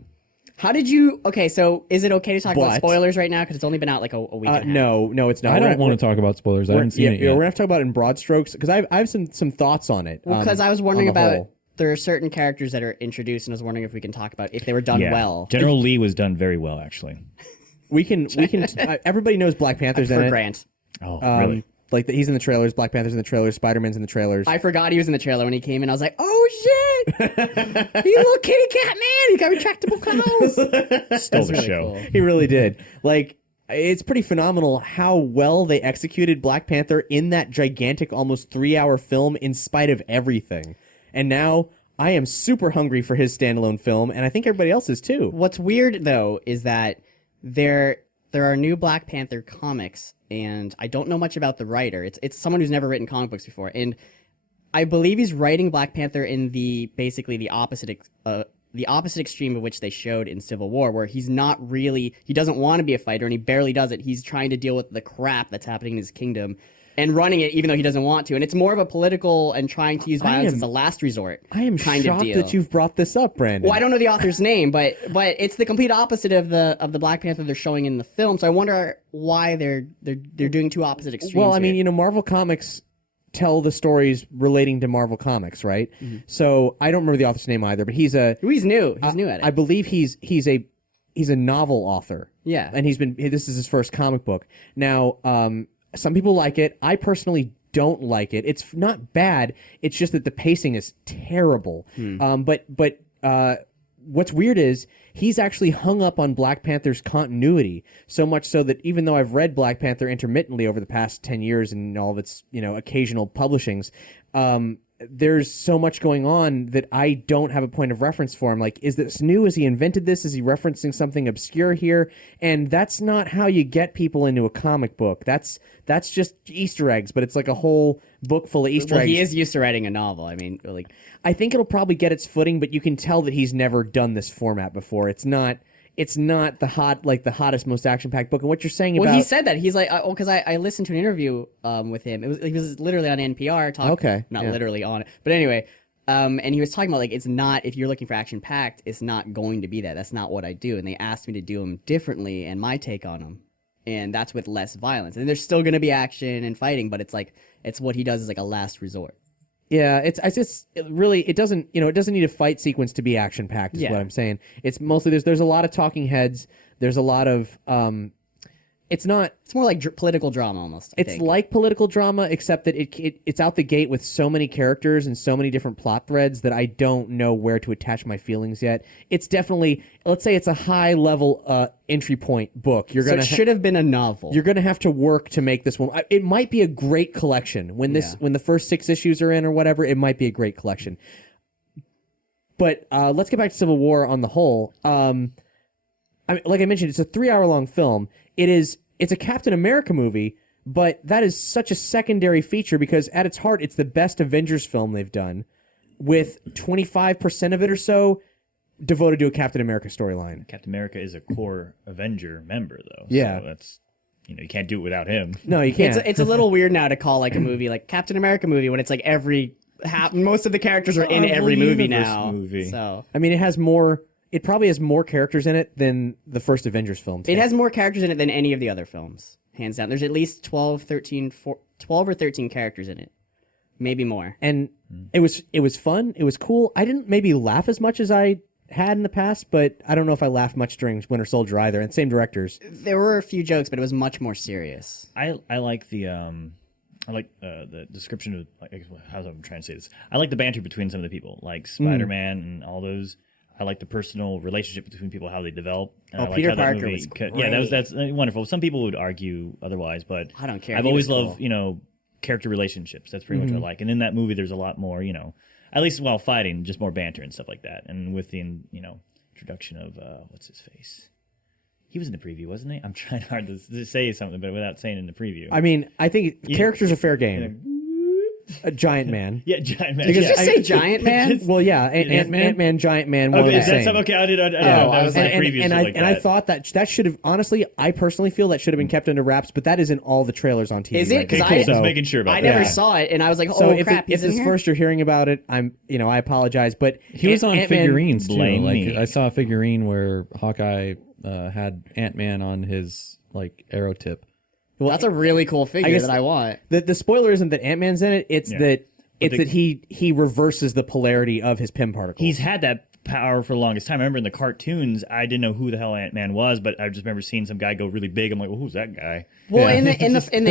How did you? Okay, so is it okay to talk about But- spoilers right now? Because it's only been out like a week. And a half. No, it's not. I We're don't gonna- want to talk about spoilers. I haven't seen it We're yet. gonna have to talk about it in broad strokes because I have some thoughts on it. Because I was wondering on the about whole. there are certain characters that are introduced, and I was wondering if we can talk about if they were done Yeah. well. General Lee was done very well, actually. We can. Everybody knows Black Panther's in For it. Grant, Oh, really? Like he's in the trailers. Black Panther's in the trailers. Spider-Man's in the trailers. I forgot he was in the trailer when he came in. I was like, oh shit, he little kitty cat man. He got retractable claws. Stole the really show. cool. He really did. Like, it's pretty phenomenal how well they executed Black Panther in that gigantic, almost 3-hour film in spite of everything. And now I am super hungry for his standalone film, and I think everybody else is too. What's weird though is that there are new Black Panther comics, and I don't know much about the writer. It's someone who's never written comic books before, and I believe he's writing Black Panther in basically the opposite extreme of which they showed in Civil War, where he doesn't want to be a fighter, and he barely does it. He's trying to deal with the crap that's happening in his kingdom and running it even though he doesn't want to. And it's more of a political and trying to use violence as a last resort. I am kind shocked of deal. that you've brought this up, Brandon. Well, I don't know the author's name, but it's the complete opposite of the Black Panther they're showing in the film. So I wonder why they're doing two opposite extremes. Well, I mean, here. Marvel Comics tell the stories relating to Marvel Comics, right? So I don't remember the author's name either, but he's new. He's new at it. I believe he's a novel author. Yeah. And this is his first comic book. Now, some people like it. I personally don't like it. It's not bad. It's just that the pacing is terrible. But what's weird is he's actually hung up on Black Panther's continuity, so much so that even though I've read Black Panther intermittently over the past 10 years and all of its, occasional publishings, there's so much going on that I don't have a point of reference for him. Like, is this new? Has he invented this? Is he referencing something obscure here? And that's not how you get people into a comic book. That's just Easter eggs, but it's like a whole book full of Easter eggs. He is used to writing a novel. I mean, like, I think it'll probably get its footing, but you can tell that he's never done this format before. It's not the hottest, most action-packed book. And what you're saying well, about he said that he's like, because I listened to an interview with him. He was literally on NPR talking. Okay, not yeah. literally on it, but anyway. And he was talking about like it's not, if you're looking for action-packed, it's not going to be that. That's not what I do. And they asked me to do them differently, and my take on them, and that's with less violence. And there's still going to be action and fighting, but it's what he does is like a last resort. Yeah, it doesn't need a fight sequence to be action packed is Yeah. what I'm saying. It's mostly there's a lot of talking heads. There's a lot of it's more like political drama almost. I it's think. like political drama, except that it's out the gate with so many characters and so many different plot threads that I don't know where to attach my feelings yet. It's definitely, let's say it's a high level entry point book. So it should have been a novel. You're gonna have to work to make this one. It might be a great collection when the first 6 issues are in or whatever. It might be a great collection. But let's get back to Civil War on the whole. Like I mentioned, it's a 3-hour-long film. It's a Captain America movie, but that is such a secondary feature because at its heart, it's the best Avengers film they've done, with 25% of it or so devoted to a Captain America storyline. Captain America is a core Avenger member, though. Yeah. So that's, you can't do it without him. No, you can't. It's a little weird now to call like a movie like Captain America movie when it's like most of the characters are in every movie Universe now. movie. So I mean, it probably has more characters in it than the first Avengers film. it has more characters in it than any of the other films, hands down. There's at least 12 or 13 characters in it, maybe more. And it was fun. It was cool. I didn't maybe laugh as much as I had in the past, but I don't know if I laughed much during Winter Soldier either. And same directors. There were a few jokes, but it was much more serious. I like the description of how I'm trying to say this. I like the banter between some of the people, like Spider-Man and all those. I like the personal relationship between people, how they develop. And I like Peter how that Parker movie was Yeah, great. that's wonderful. Some people would argue otherwise, but I don't care. I've He always was loved, cool. character relationships. That's pretty much what I like. And in that movie, there's a lot more, at least while fighting, just more banter and stuff like that. And with the, introduction of, what's his face? He was in the preview, wasn't he? I'm trying hard to say something, but without saying it in the preview. I mean, I think character's a fair game. A giant man. Yeah, giant man. Did you just say giant man? Well, yeah, Ant-Man, giant man. One Okay, the is that same. Okay, I did. I was like, I thought that should have, honestly, I personally feel that should have been kept under wraps, but that is in all the trailers on TV. Is it? right Because now. Okay, cool. I Just making sure about I that. never saw it, and I was like, So oh crap, if he's in it's here? first you're hearing about it, I apologize, but He was on Ant-Man- figurines too. blame Like me. I saw a figurine where Hawkeye had Ant-Man on his like arrow tip. Well, That's a really cool figure guess that I want. the spoiler isn't that Ant-Man's in it; it's that he reverses the polarity of his Pym particles. He's had that power for the longest time. I remember in the cartoons, I didn't know who the hell Ant-Man was, but I just remember seeing some guy go really big. I'm like, well, who's that guy? Well, in the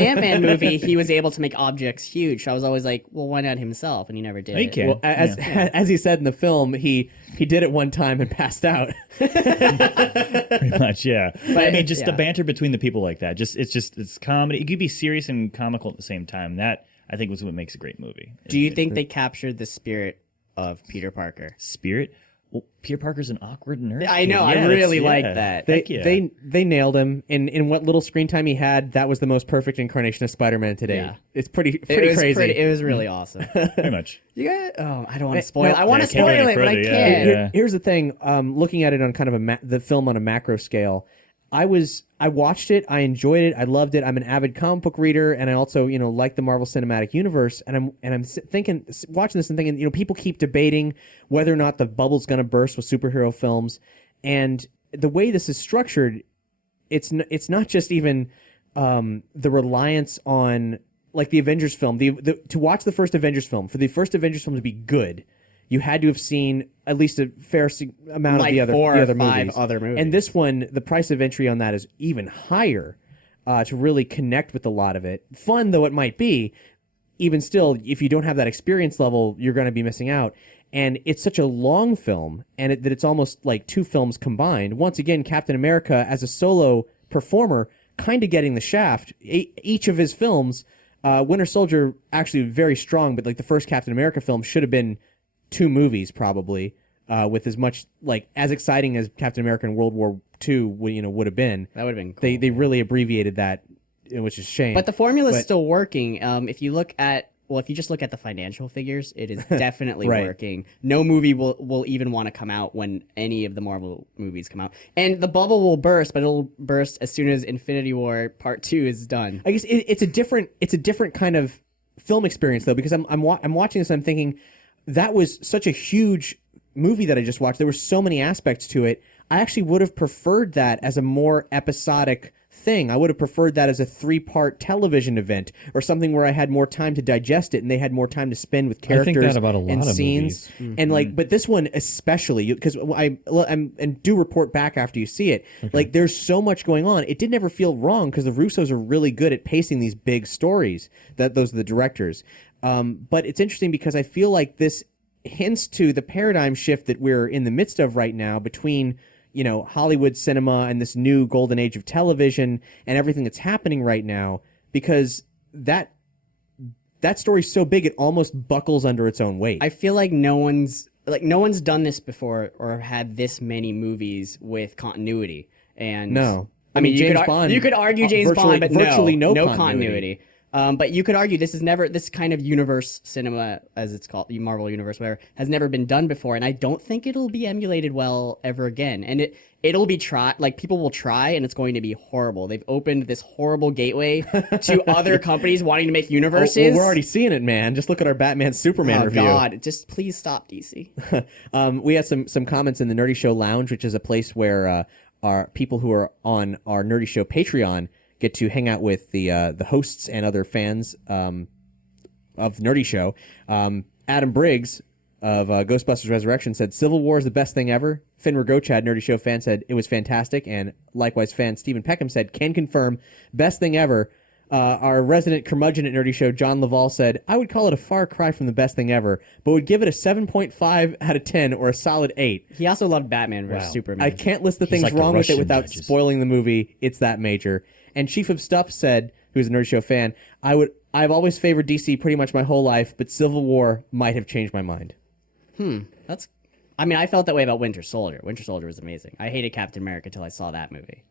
Ant-Man movie, he was able to make objects huge. So I was always like, well, why not himself? And he never did. He it. can. Well, as he said in the film, he did it one time and passed out. Pretty much, yeah. But I mean, just the yeah. banter between the people like that. It's comedy. It could be serious and comical at the same time. That I think was what makes a great movie. Do you think they captured the spirit of Peter Parker? Spirit? Well, Peter Parker's an awkward nerd. I know. kid. I really like that. Heck yeah. They nailed him in what little screen time he had. That was the most perfect incarnation of Spider-Man today. Yeah. It's pretty It was crazy. It was really awesome. Pretty much. You guys, I don't want to spoil. no, I want to yeah, can't go spoil any it, but I further, yeah. can't. Yeah. Here's the thing. Looking at it on kind of the film on a macro scale, I watched it. I enjoyed it. I loved it. I'm an avid comic book reader, and I also like the Marvel Cinematic Universe. And I'm thinking, watching this and thinking, people keep debating whether or not the bubble's going to burst with superhero films, and the way this is structured, it's not just even the reliance on like the Avengers film. To watch the first Avengers film, for the first Avengers film to be good, you had to have seen at least a fair amount Like of the 4 or other 5 movies. other movies. And this one, the price of entry on that is even higher to really connect with a lot of it. Fun though it might be, even still, if you don't have that experience level, you're going to be missing out. And it's such a long film, and that it's almost like 2 films combined. Once again, Captain America as a solo performer, kind of getting the shaft. Each of his films, Winter Soldier actually very strong, but like the first Captain America film should have been 2 movies probably, with as much as exciting as Captain America in World War II would have been. That would have been cool. They really abbreviated that, which is a shame. But the formula is still working. If you just look at the financial figures, it is definitely Right. working. No movie will even want to come out when any of the Marvel movies come out. And the bubble will burst, but it'll burst as soon as Infinity War Part 2 is done. I guess it's a different kind of film experience though, because I'm watching this and I'm thinking that was such a huge movie that I just watched. There were so many aspects to it. I actually would have preferred that as a more episodic thing. I would have preferred that as a 3-part television event or something where I had more time to digest it and they had more time to spend with characters I think that about a lot and of scenes. movies. And but this one especially, because and do report back after you see it. Like there's so much going on. It didn't ever feel wrong because the Russos are really good at pacing these big stories. Those are the directors. But it's interesting because I feel like this hints to the paradigm shift that we're in the midst of right now between Hollywood cinema and this new golden age of television and everything that's happening right now, because that story's so big it almost buckles under its own weight. I feel like no one's done this before or had this many movies with continuity. And No. I mean, James Bond, you could argue James virtually- Bond, but virtually no continuity. But you could argue this kind of universe cinema, as it's called, the Marvel universe, whatever, has never been done before, and I don't think it'll be emulated well ever again. And it'll be people will try, and it's going to be horrible. They've opened this horrible gateway to other companies wanting to make universes. Well, we're already seeing it, man. Just look at our Batman Superman review. Oh God! Just please stop, DC. We had some comments in the Nerdy Show Lounge, which is a place where our people who are on our Nerdy Show Patreon get to hang out with the hosts and other fans of Nerdy Show. Adam Briggs of Ghostbusters Resurrection said, Civil War is the best thing ever. Finra Gochad, Nerdy Show fan, said it was fantastic. And likewise, fan Stephen Peckham said, can confirm, best thing ever. Our resident curmudgeon at Nerdy Show, John Laval, said, I would call it a far cry from the best thing ever, but would give it a 7.5 out of 10 or a solid 8. He also loved Batman vs Superman. I can't list the things like the wrong with it Russian without judges. spoiling the movie. It's that major. And Chief of Stuff said, who's a Nerdy Show fan, I I've always favored DC pretty much my whole life, but Civil War might have changed my mind. That's. I mean, I felt that way about Winter Soldier. Winter Soldier was amazing. I hated Captain America until I saw that movie.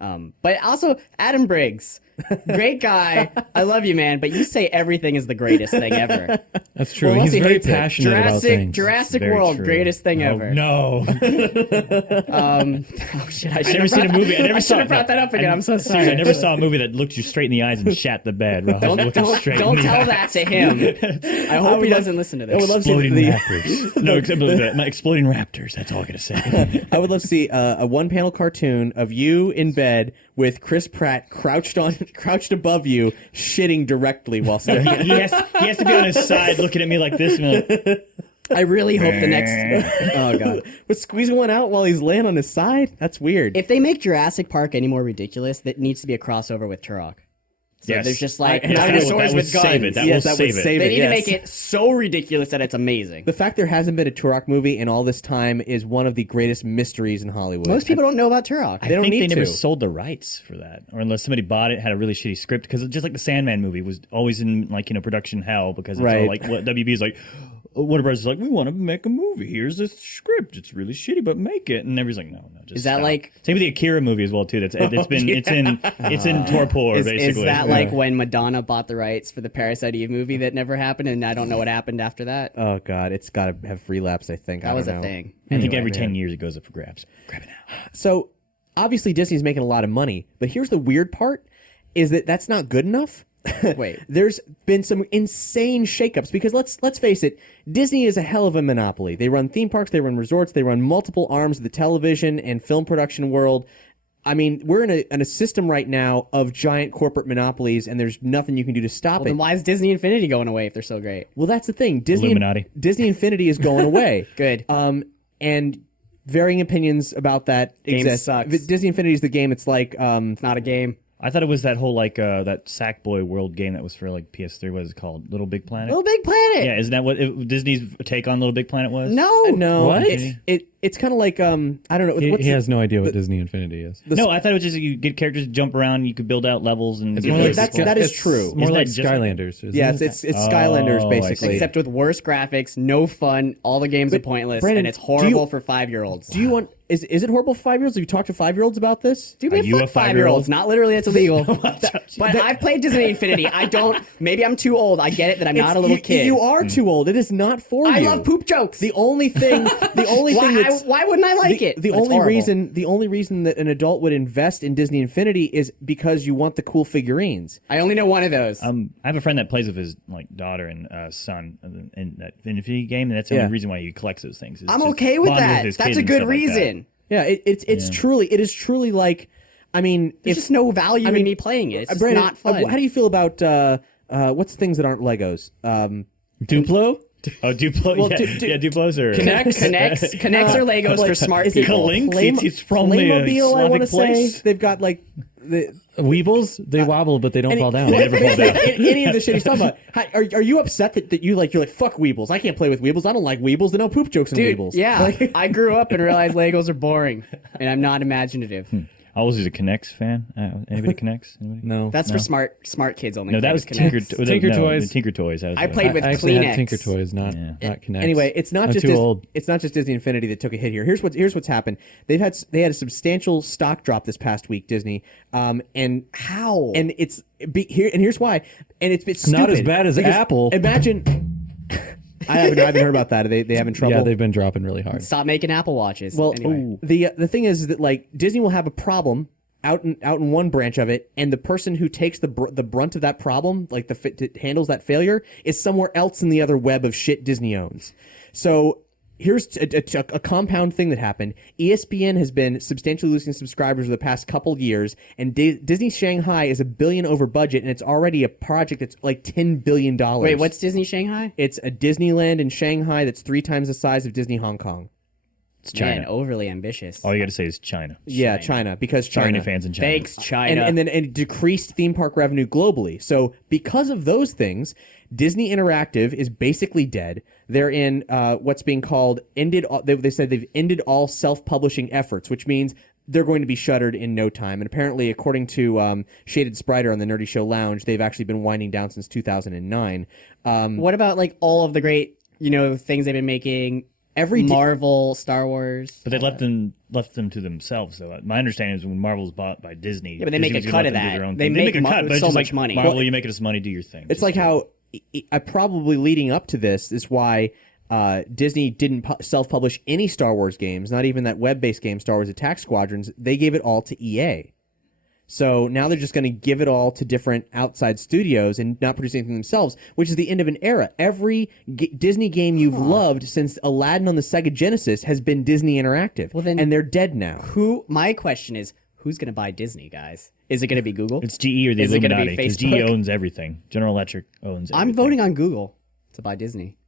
But also Adam Briggs, great guy. I love you, man. But you say everything is the greatest thing ever. That's true. Well, He's unless he very hates it. passionate about things. Jurassic Very World, true. greatest thing Oh, ever. no. Oh shit! I I never seen a movie. I never I saw should have brought that up again. I'm so Seriously, sorry. I never saw a movie that looked you straight in the eyes and shat the bed. Raj. Looking straight Don't in the tell eyes. that to him. I hope he doesn't listen to I would this. love to see Exploding the- raptors. No, except my exploding raptors. That's all I gotta say. I would love to see a one-panel cartoon of you in bed with Chris Pratt crouched above you, shitting directly while staring at he has to be on his side, looking at me like this. And like, I really hope the next. Oh god! But squeezing one out while he's laying on his side? That's weird. If they make Jurassic Park any more ridiculous, that needs to be a crossover with Turok. So Yes. there's just like Yes, that dinosaurs would with guns. save it. That Yes, will that save would it. save They it. need to yes. make it so ridiculous that it's amazing. The fact there hasn't been a Turok movie in all this time is one of the greatest mysteries in Hollywood. Most people don't know about Turok. They don't I think need they never to. sold the rights for that, or unless somebody bought it, had a really shitty script. Because just like the Sandman movie was always in production hell because it's all Right. like what WB is like. Warner Bros. Is like, we want to make a movie. Here's this script. It's really shitty, but make it. And everybody's like, no. Just Is that stop. like- same with the Akira movie as well too? It's in torpor Is basically. that like when Madonna bought the rights for the Parasite Eve movie that never happened, and I don't know what happened after that? Oh god, it's got to have relapse. I think That I was don't a know. thing. I think Anyway. every 10 years it goes up for grabs. Grab it now. So obviously Disney's making a lot of money, but here's the weird part: is that that's not good enough. Wait. There's been some insane shakeups because let's face it, Disney is a hell of a monopoly. They run theme parks, they run resorts, they run multiple arms of the television and film production world. I mean, we're in a system right now of giant corporate monopolies, and there's nothing you can do to stop Well, it. then why is Disney Infinity going away if they're so great? Well, that's the thing. Illuminati. Disney Infinity is going away. Good. And varying opinions about that Game exist. sucks. Disney Infinity is the game. It's like It's not a game. I thought it was that whole that Sackboy World game that was for like PS3. What is it called? Little Big Planet. Little Big Planet. Yeah, isn't that what Disney's take on Little Big Planet was? No. no, What? It's kind of like I don't know. He, what's he the- has no idea what Disney Infinity is. No, I thought it was just you get characters to jump around, you could build out levels, and It's get more like those- that is it's true. More Isn't like that just- Skylanders. isn't yeah, it? it's Skylanders I basically. see. Except with worse graphics, no fun. All the games are pointless, Brandon, and it's do horrible you- for 5-year-olds. Do you want? Is it horrible for 5-year-olds? Have you talked to 5-year-olds about this? Do Are me you fuck a 5-year-olds? 5-year-old? Not literally. It's illegal. But I've played Disney Infinity. I don't. Maybe I'm too old. I get it that I'm not a little kid. You are too old. It is not for I you. love poop jokes. The only thing. The only thing that's why wouldn't I like it? The But it's only horrible. the only reason that an adult would invest in Disney Infinity is because you want the cool figurines. I only know one of those. I have a friend that plays with his daughter and son in that Infinity game, and that's the Yeah. only reason why he collects those things. It's I'm just okay with bonding that. his That's kids a and good stuff like that. reason. Yeah, it is truly like, I mean, There's just no value in me playing it. It's just Brandon, not fun. how do you feel about what's things that aren't Legos? Duplo? Oh, Duplo, Well, Duplos or Connects or Legos for smart is it people. Kalinks? It's from the Playmobil, I want to Slavic place. say they've got like the Weebles? They wobble, but they don't fall down. They never fall down. any of the shit he's talking about. Are you upset that you're like fuck Weebles? I can't play with Weebles. I don't like Weebles. There are no poop jokes in Dude, Weebles. yeah. Like, I grew up and realized Legos are boring, and I'm not imaginative. I was a Connects fan. Anybody Connects? Anybody? No. That's for smart kids only. No, that play was with Tinker, Kinects. Tinker no, Toys. the Tinker Toys. That was I played with I actually Kleenex. had Tinker Toys, not Connect. Anyway, it's not I'm just too old. it's not just Disney Infinity that took a hit here. Here's what's happened. They had a substantial stock drop this past week, Disney. And How? and here's why. And it's Not as stupid, bad as because Apple. Imagine. I haven't heard about that. They having trouble. Yeah, they've been dropping really hard. Stop making Apple Watches. Well, anyway. the thing is that like Disney will have a problem out in one branch of it, and the person who takes the brunt of that problem, like handles that failure, is somewhere else in the other web of shit Disney owns. So here's a compound thing that happened. ESPN has been substantially losing subscribers over the past couple years, and Disney Shanghai is $1 billion over budget, and it's already a project that's like $10 billion. Wait, what's Disney Shanghai? It's a Disneyland in Shanghai that's 3 times the size of Disney Hong Kong. It's China. Man, overly ambitious. All you got to say is China. Yeah, China, because Sorry, China. any fans in China. Thanks, China. And then decreased theme park revenue globally. So because of those things, Disney Interactive is basically dead. They're in what's being called ended. They said they've ended all self-publishing efforts, which means they're going to be shuttered in no time. And apparently, according to Shaded Spriter on the Nerdy Show Lounge, they've actually been winding down since 2009. What about like all of the great, things they've been making? Marvel, Star Wars. But they left them to themselves, though. My understanding is when Marvel's bought by Disney, yeah, but they make a cut of that. They make a cut, but it's so just much like, money. Marvel, you make it as money, do your thing. It's like how I probably leading up to this is why Disney didn't self-publish any Star Wars games, not even that web-based game, Star Wars Attack Squadrons. They gave it all to EA. So now they're just going to give it all to different outside studios and not produce anything themselves, which is the end of an era. Every Disney game you've loved since Aladdin on the Sega Genesis has been Disney Interactive, and they're dead now. My question is, who's going to buy Disney, guys? Is it going to be Google? It's GE or the Is it gonna Illuminati, be because Facebook? GE owns everything. General Electric owns everything. I'm voting on Google to buy Disney.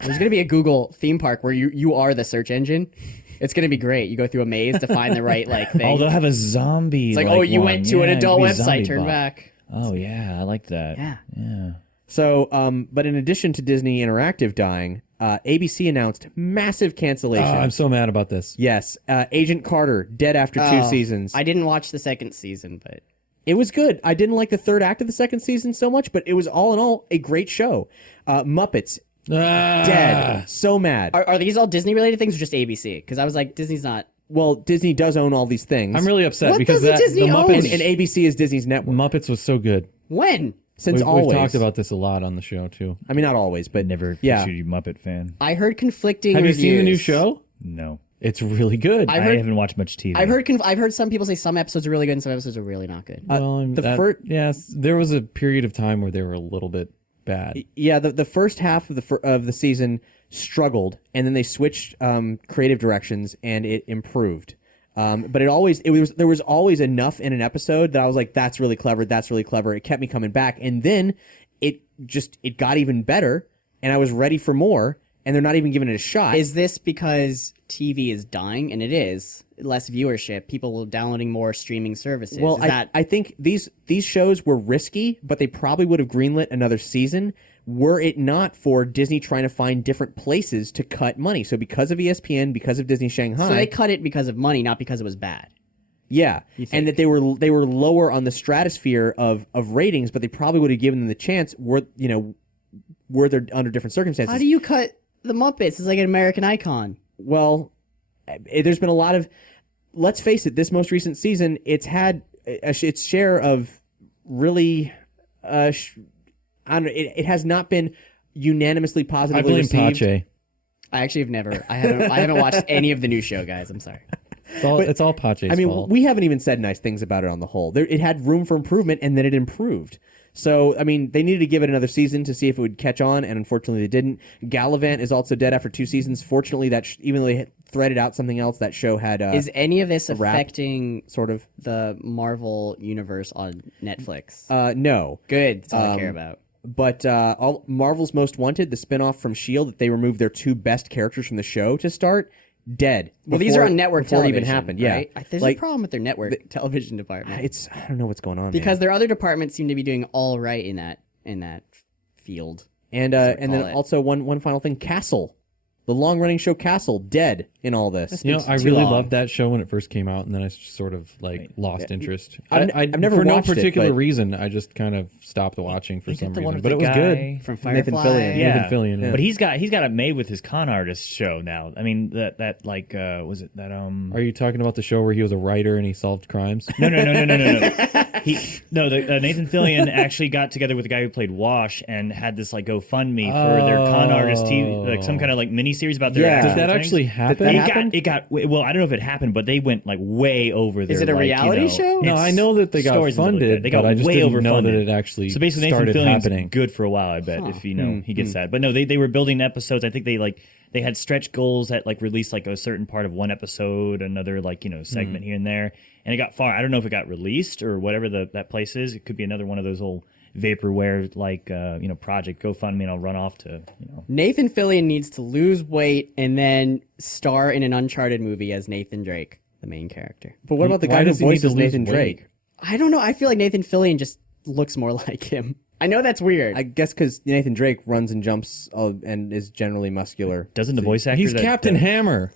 There's going to be a Google theme park where you are the search engine. It's going to be great. You go through a maze to find the right thing. Oh, they'll have a zombie. It's like, you went to an adult website, turn back. Oh, yeah, I like that. Yeah. So, but in addition to Disney Interactive dying, ABC announced massive cancellation. I'm so mad about this. Yes, Agent Carter dead after 2 seasons. I didn't watch the second season, but It was good. I didn't like the third act of the second season so much, but it was all in all a great show. Muppets dead. So mad. are these all Disney related things or just ABC? Because I was like, Disney's not. Well, Disney does own all these things. I'm really upset What because doesn't Disney the own? Muppets and ABC is Disney's network Muppets was so good. When? since always. We've talked about this a lot on the show too. I mean, not always, but Never Yeah. pictured you Muppet fan. I heard conflicting Have reviews. you seen the new show? No. It's really good. I I heard- haven't watched much TV. I've heard some people say some episodes are really good and some episodes are really not good. Yes, there was a period of time where they were a little bit bad. yeah, the first half of the season struggled, and then they switched creative directions, and it improved. But there was always enough in an episode that I was like, that's really clever. That's really clever. It kept me coming back. And then it got even better, and I was ready for more, and they're not even giving it a shot. Is this because TV is dying? And it is. Less viewership, people downloading more streaming services. Well, I think these shows were risky, but they probably would have greenlit another season were it not for Disney trying to find different places to cut money. So because of ESPN, because of Disney Shanghai, So they cut it because of money, not because it was bad. yeah, and that they were lower on the stratosphere of ratings, but they probably would have given them the chance were they're under different circumstances. How do you cut the Muppets? It's like an American icon. Well, there's been a lot of. Let's face it. This most recent season, it's had its share of really. I don't know. It has not been unanimously I positively blame received. Pache. I actually have never. I haven't watched any of the new show, guys. I'm sorry. It's all Pache's I mean, fault. we haven't even said nice things about it on the whole. It had room for improvement, and then it improved. So, I mean, they needed to give it another season to see if it would catch on, and unfortunately they didn't. Gallivant is also dead after 2 seasons. Fortunately, even though they had threaded out something else, that show had Is any of this wrap, affecting sort of. the Marvel universe on Netflix? No. Good. That's all I care about. But Marvel's Most Wanted, the spinoff from S.H.I.E.L.D. that they removed their 2 best characters from the show to start, dead. Well, these are on network before television. it even happened. Right? Yeah. There's a problem with their network television department. I don't know what's going on, Because man. their other departments seem to be doing all right in that field. And call then it. also one final thing, Castle. The long-running show Castle, dead in all this. I too really long. loved that show when it first came out, and then I sort of lost interest. I've never for no watched it, particular but- reason. I just kind of stopped watching for some the one reason, with but the it was guy good. From Nathan Firefly. Fillion. Yeah. Nathan Fillion, yeah. But he's got it made with his con artist show now. I mean that was it that Are you talking about the show where he was a writer and he solved crimes? No. Nathan Fillion actually got together with the guy who played Wash and had this like GoFundMe for their con artist TV, like some kind of like mini series about their Yeah. actual Did that things. actually happen? It got well. I don't know if it happened, but they went like way over. Is it a reality show? No, I know that they got stories and stuff like funded, that. They got but I just way didn't know that overfunded. it actually So basically, Nathan started Fillion's happening. good for a while. I bet if he gets that. But no, they were building episodes. I think they had stretch goals that like released like a certain part of one episode, another like segment here and there, and it got far. I don't know if it got released or whatever that place is. It could be another one of those old vaporware like project GoFundMe, and I'll run off to Nathan Fillion needs to lose weight and then star in an Uncharted movie as Nathan Drake, the main character. But what about the Why guy who does he need to voices lose Nathan weight? Drake? I don't know. I feel like Nathan Fillion just looks more like him. I know that's weird. I guess because Nathan Drake runs and jumps and is generally muscular. doesn't the voice actor He's that- Captain that- Hammer.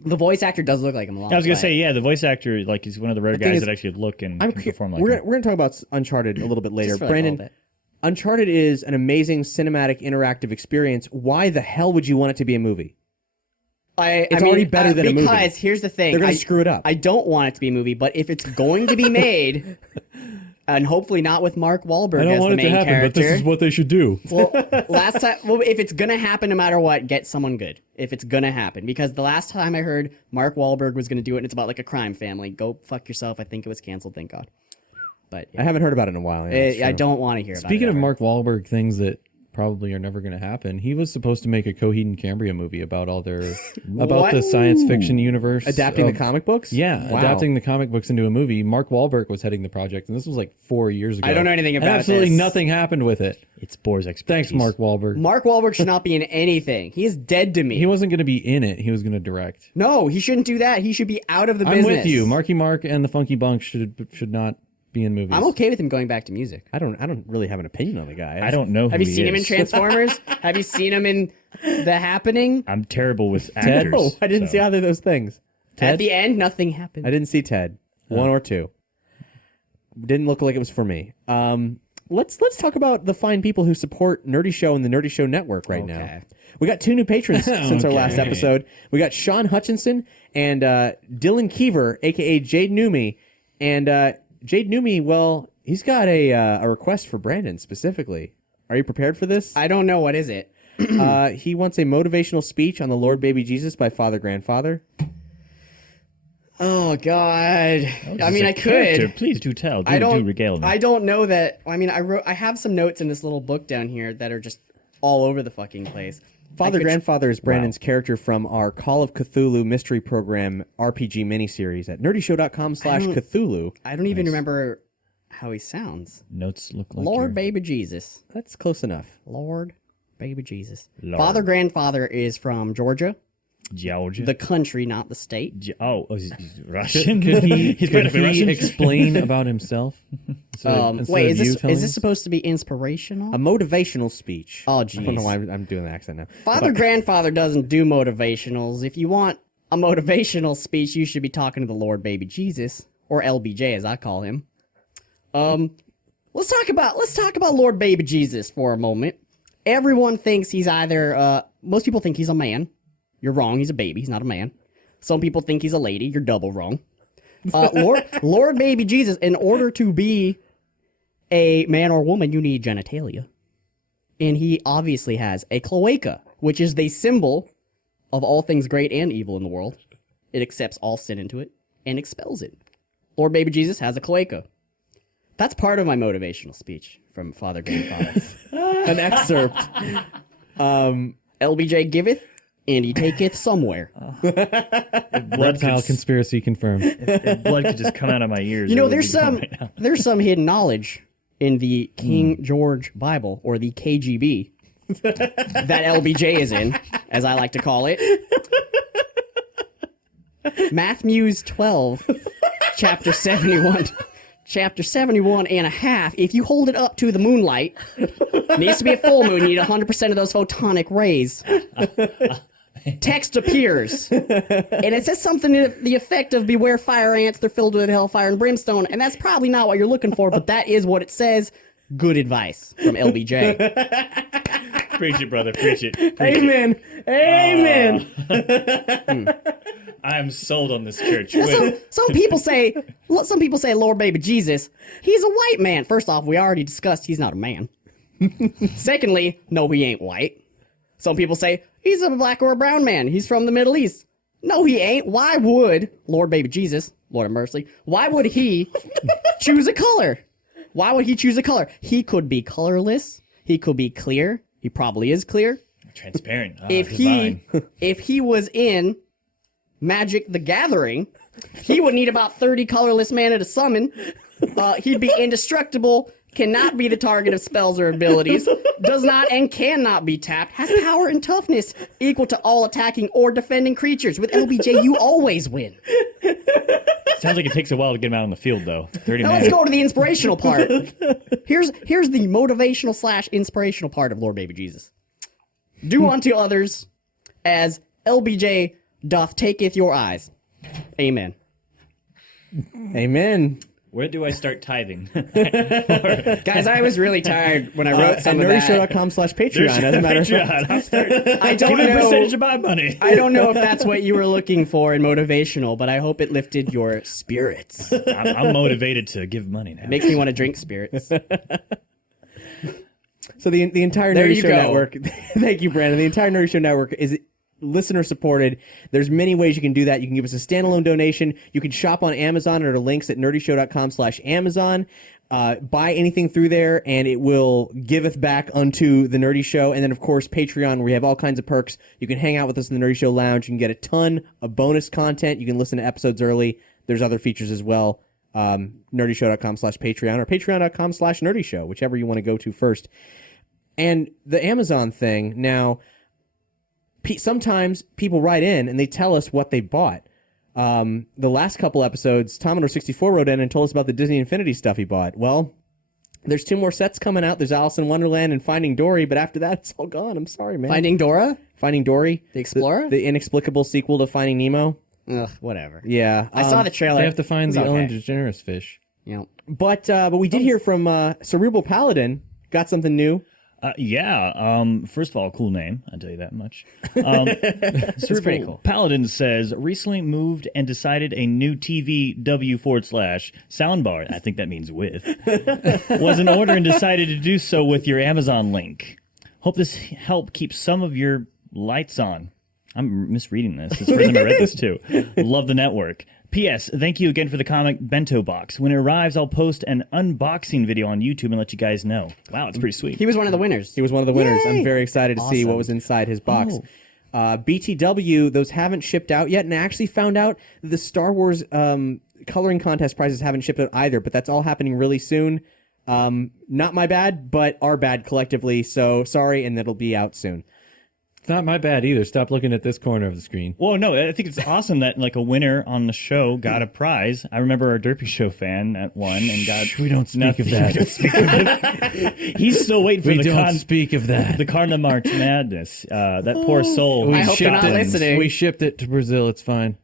The voice actor does look like him a lot. I was gonna but- say, yeah, the voice actor, like, he's one of the rare thing guys is, that actually look and I'm can cu- perform like we're him. gonna talk about Uncharted a little bit later. Just for like a Brandon, little bit. Uncharted is an amazing cinematic interactive experience. Why the hell would you want it to be a movie? It's already better than a movie. Because here's the thing. They're gonna screw it up. I don't want it to be a movie, but if it's going to be made, and hopefully not with Mark Wahlberg as the main character. what they should do. Well, if it's gonna happen, no matter what, get someone good. If it's gonna happen, because the last time I heard Mark Wahlberg was gonna do it, and it's about like a crime family. Go fuck yourself. I think it was canceled. Thank God. But I haven't heard about it in a while. Yeah, that's I true. don't want to hear. Speaking about of it Mark Wahlberg, things that probably are never going to happen. He was supposed to make a Coheed and Cambria movie about all their about the science fiction universe, Adapting the comic books? Yeah, Wow. adapting the comic books into a movie. Mark Wahlberg was heading the project, and this was like 4 years ago. I don't know anything And about absolutely this. nothing happened with it. It's Boar's expertise. Thanks, Mark Wahlberg. Mark Wahlberg should not be in anything. He is dead to me. He wasn't going to be in it. He was going to direct. No, he shouldn't do that. He should be out of the I'm business. with you. Marky Mark and the Funky Bunk should not be in movies. I'm okay with him going back to music. I don't really have an opinion on the guy. I don't know who Have you he seen him in is. Transformers? Have you seen him in The Happening? I'm terrible with actors. Oh, I didn't so. see either of those things. At the end, nothing happened. I didn't see Ted. One or two. Didn't look like it was for me. Let's talk about the fine people who support Nerdy Show and the Nerdy Show Network right now. Okay. We got 2 new patrons since our Okay. last episode. We got Sean Hutchinson and Dylan Keever, aka Jade Newmy. And Jade Newmy, well, he's got a request for Brandon specifically. Are you prepared for this? I don't know. What is it? He wants a motivational speech on the Lord Baby Jesus by Father Grandfather. Oh, God. I mean, I Character, could. please do tell. Do, I don't. do regale me. I don't know that. I mean, I have some notes in this little book down here that are just all over the fucking place. Father I could- Grandfather is Brandon's character from our Call of Cthulhu mystery program RPG miniseries at nerdyshow.com/Cthulhu. I don't even remember how he sounds. Notes look like Lord, you're- baby Jesus. That's close enough. Lord, baby Jesus. Lord. Father Grandfather is from Georgia, Georgia. the country, not the state. he's Russian. Could he, he's could practically he Russian. explain about himself? Instead Wait, of is you telling this us? supposed to be inspirational? A motivational speech. Oh, I don't know jeez. why I'm doing the accent now. Father Grandfather doesn't do motivationals. If you want a motivational speech, you should be talking to the Lord Baby Jesus, or LBJ as I call him. Let's talk about Lord Baby Jesus for a moment. Everyone thinks he's either most people think he's a man. You're wrong, he's a baby, he's not a man. Some people think he's a lady, you're double wrong. Lord Baby Jesus, in order to be a man or woman, you need genitalia. And he obviously has a cloaca, which is the symbol of all things great and evil in the world. It accepts all sin into it and expels it. Lord Baby Jesus has a cloaca. That's part of my motivational speech from Father Grandfather. An excerpt. LBJ giveth, and he taketh somewhere. Reptile conspiracy confirmed. Blood could just come out of my ears. You know, It would there's be some right now. there's some hidden knowledge in the King George Bible, or the KGB, that LBJ is in, as I like to call it. Matthews 12, chapter 71. Chapter 71 and a half. If you hold it up to the moonlight, it needs to be a full moon, you need 100% of those photonic rays. Text appears. And it says something to the effect of beware fire ants, they're filled with hellfire and brimstone. And that's probably not what you're looking for, but that is what it says. Good advice from LBJ. Preach it, brother. Preach it. Preach it. Amen. Amen. I am sold on this church. Some people say Lord Baby Jesus, he's a white man. First off, we already discussed he's not a man. Secondly, no, he ain't white. Some people say he's a black or a brown man. He's from the Middle East. No, he ain't. Why would Lord Baby Jesus, Lord of mercy, why would he choose a color? Why would he choose a color? He could be colorless. He could be clear. He probably is clear. Transparent. Ah, If divine. he was in Magic the Gathering, he would need about 30 colorless mana to summon. He'd be indestructible, cannot be the target of spells or abilities, does not and cannot be tapped, has power and toughness equal to all attacking or defending creatures. With LBJ, you always win. Sounds like it takes a while to get him out on the field, though. 30 Now minutes. let's go to the inspirational part. Here's the motivational / inspirational part of Lord Baby Jesus. Do unto others as LBJ doth taketh your eyes. Amen. Amen. Where do I start tithing? Guys, I was really tired when I wrote some At of that. nerdyshow.com/Patreon. As a matter of fact. Patreon. I'll start. I don't Give me a know. percentage of my money. I don't know if that's what you were looking for in motivational, but I hope it lifted your spirits. I'm motivated to give money now. Makes me want to drink spirits. So the entire There Nerdy you Show go. Network. Thank you, Brandon. The entire Nerdy Show Network is listener supported. There's many ways you can do that. You can give us a standalone donation. You can shop on Amazon or the links at nerdyshow.com/Amazon. Buy anything through there, and it will giveth back unto the Nerdy Show. And then, of course, Patreon, where we have all kinds of perks. You can hang out with us in the Nerdy Show Lounge. You can get a ton of bonus content. You can listen to episodes early. There's other features as well. Nerdyshow.com/Patreon or patreon.com/nerdyshow, whichever you want to go to first. And the Amazon thing, now, sometimes people write in and they tell us what they bought. The last couple episodes, Tomodor64 wrote in and told us about the Disney Infinity stuff he bought. Well, there's 2 more sets coming out. There's Alice in Wonderland and Finding Dory, but after that, it's all gone. I'm sorry, man. Finding Dora? Finding Dory. The Explorer? The inexplicable sequel to Finding Nemo. Ugh, whatever. Yeah. I saw the trailer. They have to find It's the okay. Ellen DeGeneres fish. You know, But we did hear from Cerebral Paladin. Got something new. First of all, cool name. I'll tell you that much. it's pretty cool. Paladin says, recently moved and decided a new TVW/soundbar, I think that means with, was in order and decided to do so with your Amazon link. Hope this help keep some of your lights on. I'm misreading this. It's the first time I read this too. Love the network. P.S. Thank you again for the comic bento box. When it arrives, I'll post an unboxing video on YouTube and let you guys know. Wow, it's pretty sweet. He was one of the winners. He was one of the winners. Yay! I'm very excited to see Awesome. what was inside his box. BTW, those haven't shipped out yet, and I actually found out that the Star Wars coloring contest prizes haven't shipped out either, but that's all happening really soon. Not my bad, but our bad collectively, so sorry, and that'll be out soon. It's not my bad either. Stop looking at this corner of the screen. Well, no, I think it's awesome that like a winner on the show got a prize. I remember our Derpy Show fan at one and got. We don't speak of that. We don't speak of it. He's still waiting for We the don't speak of that. the Carna March Madness. That poor soul. We I hope they're not shipped it. listening. We shipped it to Brazil. It's fine.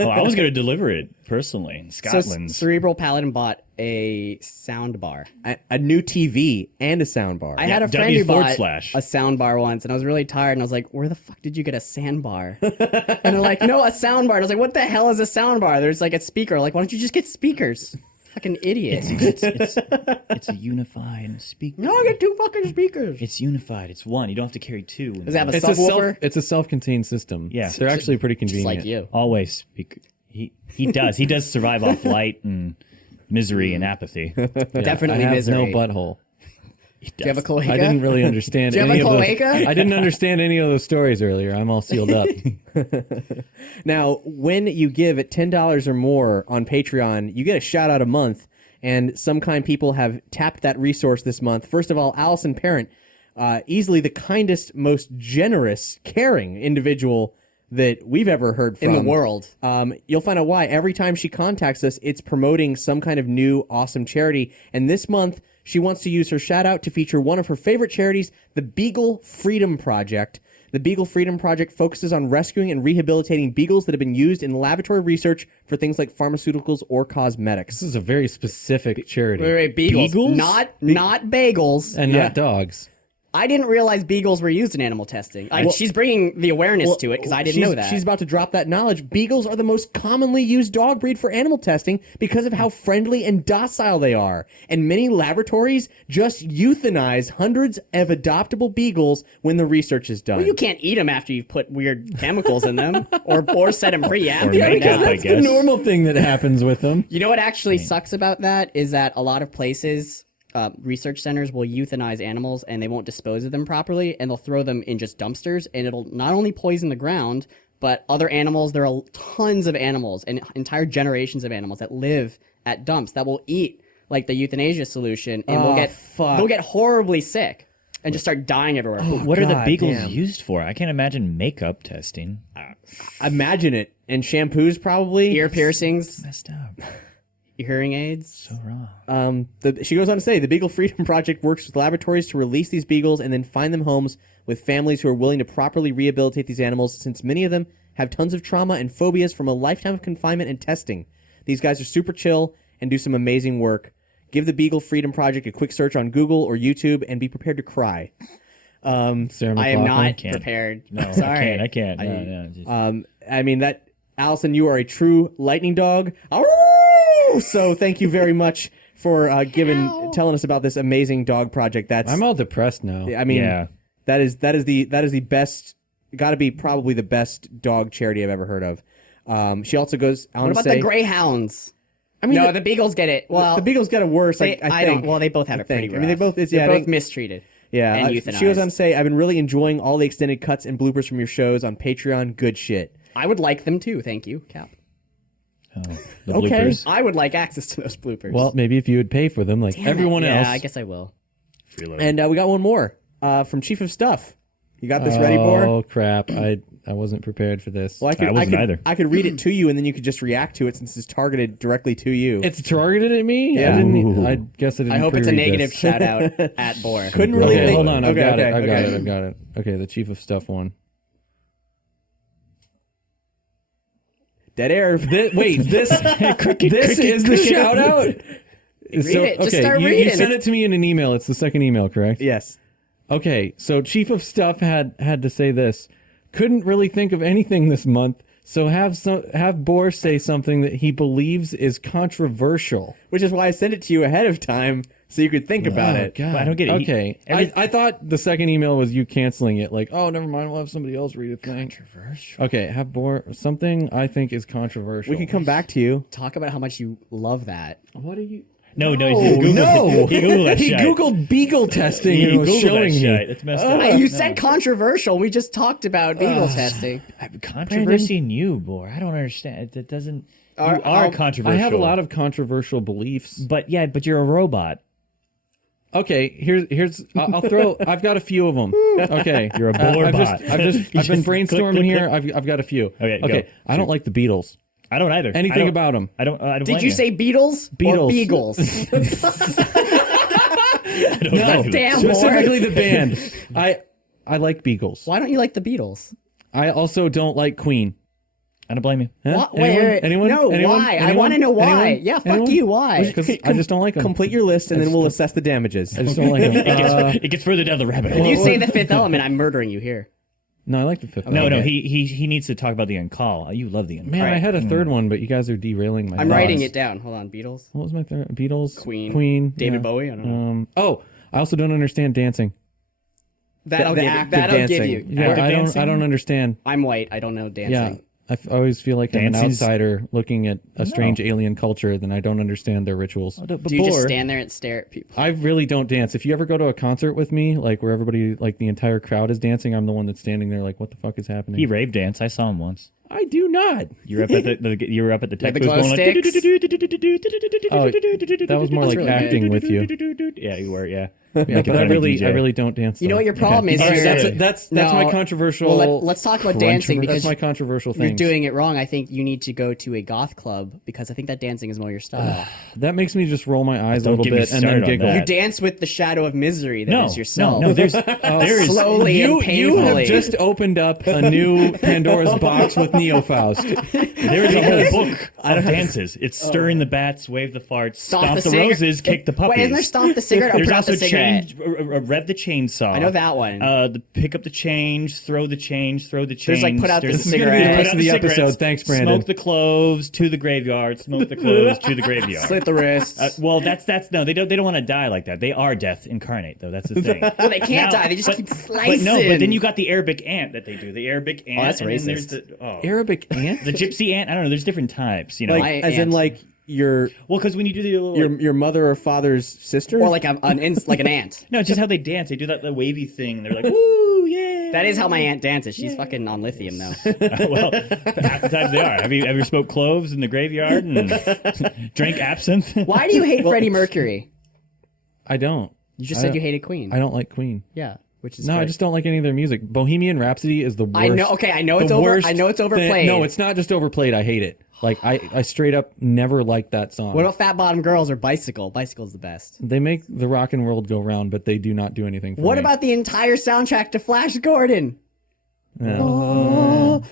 Oh, I was going to deliver it personally in So Scotland. Cerebral Paladin bought a sound bar. A new TV and a soundbar. I had a friend who bought W// a sound bar once, and I was really tired, and I was like, where the fuck did you get a sandbar? And they're like, no, a sound bar. And I was like, what the hell is a sound bar? There's like a speaker. Like, why don't you just get speakers? Fucking idiot. It's a unified speaker. No, I get 2 fucking speakers. It's unified. It's one. You don't have to carry 2. Does it have a It's subwoofer? it's a self-contained system. Yeah. They're actually pretty Just convenient. like you. Always speak. He does. He does survive off light and misery and apathy. Definitely I have misery. no butthole. He Do you have a does. cloaca? I didn't really understand Do you have any a of those. cloaca? I didn't understand any of those stories earlier. I'm all sealed up. Now, when you give at $10 or more on Patreon, you get a shout out a month, and some kind people have tapped that resource this month. First of all, Allison Parent, easily the kindest, most generous, caring individual that we've ever heard from. In the world. You'll find out why. Every time she contacts us, it's promoting some kind of new awesome charity. And this month, she wants to use her shout out to feature one of her favorite charities, the Beagle Freedom Project. The Beagle Freedom Project focuses on rescuing and rehabilitating beagles that have been used in laboratory research for things like pharmaceuticals or cosmetics. This is a very specific charity. Wait, beagles. Beagles? Not bagels. And Yeah. not dogs. I didn't realize beagles were used in animal testing. She's bringing the awareness to it because I didn't know that. She's about to drop that knowledge. Beagles are the most commonly used dog breed for animal testing because of how friendly and docile they are. And many laboratories just euthanize hundreds of adoptable beagles when the research is done. Well, you can't eat them after you've put weird chemicals in them or set them free after. Yeah, you because know. that's The normal thing that happens with them. You know what actually sucks about that is that a lot of places, research centers will euthanize animals and they won't dispose of them properly, and they'll throw them in just dumpsters, and it'll not only poison the ground, but other animals. There are tons of animals and entire generations of animals that live at dumps that will eat like the euthanasia solution, and they'll get horribly sick and just start dying everywhere. What are the God beagles damn. used for? I can't imagine makeup testing. Imagine it. And shampoos probably. Ear piercings, Messed up. hearing aids. So wrong. She goes on to say, the Beagle Freedom Project works with laboratories to release these beagles and then find them homes with families who are willing to properly rehabilitate these animals, since many of them have tons of trauma and phobias from a lifetime of confinement and testing. These guys are super chill and do some amazing work. Give the Beagle Freedom Project a quick search on Google or YouTube and be prepared to cry. Sarah I am McLachlan. not Can't. prepared. No, Sorry. I can't. No, just- I mean, that, Allison, you are a true lightning dog. Arrgh! So thank you very much for telling us about this amazing dog project. I'm all depressed now. I mean, Yeah. that is the best, got to be probably the best dog charity I've ever heard of. She also goes, I What want to about say, the Greyhounds? I mean, No, the Beagles get it. Well, the Beagles got it worse. they, I think. don't. Well, they both have I it pretty think. rough. I mean, they both. They're I both think- mistreated. Yeah, and she goes euthanized. on to say, I've been really enjoying all the extended cuts and bloopers from your shows on Patreon. Good shit. I would like them too. Thank you, Cap. the Okay. bloopers. I would like access to those bloopers. Well, maybe if you would pay for them, like Damn it. everyone yeah, else. I guess I will. Freeloader. And we got one more from Chief of Stuff. You got this ready, Boar? Oh crap! I wasn't prepared for this. Well, I wasn't either. I could read it to you, and then you could just react to it since it's targeted directly to you. It's targeted at me. Yeah. I guess I didn't. I hope it's a pre-read negative this. shout out at Boar. Couldn't really Okay, think. hold on. I've Okay, got okay, it. I've got okay. it. I've got it. Okay, the Chief of Stuff one. Dead air. Wait, this is the shout out. Read it. Just start you reading. sent it to me in an email. It's the second email, correct? Yes. Okay, so Chief of Stuff had to say this. Couldn't really think of anything this month, so have Boar say something that he believes is controversial. Which is why I sent it to you ahead of time so you could think about it. God. I don't get it. Okay, I thought the second email was you canceling it. Like, oh, never mind. We'll have somebody else read a thing. Controversial. Okay, have Boar something I think is controversial. We can come back to you. Talk about how much you love that. What are you? No, Oh, he Googled, no. he Googled that He shit. Googled beagle testing He and was Googled showing that me. shit. It's messed up. You No. said controversial. We just talked about beagle testing. Controversy in you, boy. I don't understand. It doesn't. You are I'll- controversial. I have a lot of controversial beliefs. but you're a robot. Okay, here's I'll throw. I've got a few of them. Okay, You're a boar I've bot. I've been brainstorming click, here. click. I've got a few. Okay, Okay. go. I don't like the Beatles. I don't either. Anything I don't- about them. I don't. I don't Did blame you say Beatles? Beatles. Or Beagles? I don't God blame damn. you. Specifically the band. I like Beagles. Why don't you like the Beatles? I also don't like Queen. I don't blame you. Huh? Wait, wait. Anyone? No, Anyone? why? I Anyone? want to know why. Anyone? Yeah, fuck Anyone? you. Why? Because I just don't like them. Complete your list, and then we'll assess the damages. I just don't like them. It gets further down the rabbit If hole. you say the Fifth Element, I'm murdering you here. No, I like the fifth. No, one. no, he needs to talk about the on-call. You love the on-call. Man, I had a third one, but you guys are derailing my. I'm writing thoughts. it down. Hold on. Beatles, What was my third? Beatles, Queen, David yeah. Bowie. I don't know. Oh, I also don't understand dancing. That'll the give you. act of That'll give dancing. you. Yeah, Active I dancing? don't understand. I'm white. I don't know dancing. Yeah, always feel like I'm an Dancing's- outsider looking at a strange alien culture. Then I don't understand their rituals. Do you just stand there and stare at people? I really don't dance. If you ever go to a concert with me, like where everybody, like the entire crowd is dancing, I'm the one that's standing there, like, what the fuck is happening? He rave dance. I saw him once. I do not. You were up at you were up at the tech the booth glow going sticks? Oh, that was more like really acting with you. Yeah, you were. Yeah. Yeah, but I really don't dance. You know though. what your problem is? All right, You're- That's No. my controversial. Well, let's talk about dancing That's because my controversial thing. you're doing it wrong. I think you need to go to a goth club because I think that dancing is more your style. That makes me just roll my eyes a Don't little get me bit and then started on giggle. that. You dance with the shadow of misery that is yourself. No, there's there is Slowly and You painfully. have just opened up a new Pandora's box with NeoFaust. there is a whole book of dances. It's stirring the bats, wave the farts, stomp the cigarette- roses, kick the puppies. Wait, isn't there stomp the cigarette or There's put out also the cigarette? change, rev the chainsaw. I know that one. The pick up the change, throw the change, throw the change. There's, like, put out the There's- cigarette. Put out Rest of the cigarettes, episode. Thanks, Brandon. Smoke the cloves to the graveyard. Smoke the cloves to the graveyard. Slit the wrists. Well, that's no. They don't want to die like that. They are death incarnate, though. That's the thing. Well, they can't Now- die. They just but- keep But slicing. no, but then you got the Arabic ant that they do. The Arabic ant. that's and then there's racist. the Arabic ant? the gypsy ant. I don't know. There's different types. You know. Like, My as in, aunt. like, your well, because when you do the little, your mother or father's sister? or like like an ant. no, it's just how they dance. They do that the wavy thing. And they're like, woo, yeah. That is how my aunt dances. She's fucking on lithium though. Well, half the time they are. Have you ever smoked cloves in the graveyard and drank absinthe? Why do you hate Freddie Mercury? I don't. You just I said don't- you hated Queen. I don't like Queen. Yeah, which is No, I great. just don't like any of their music. Bohemian Rhapsody is the worst. I know. Okay, I know it's the over. worst I know it's thing- overplayed. No, it's not just overplayed. I hate it. Like I straight up never liked that song. What about Fat Bottom Girls or Bicycle? Bicycle's the best. They make the rock and world go round, but they do not do anything for What me. about the entire soundtrack to Flash Gordon? No.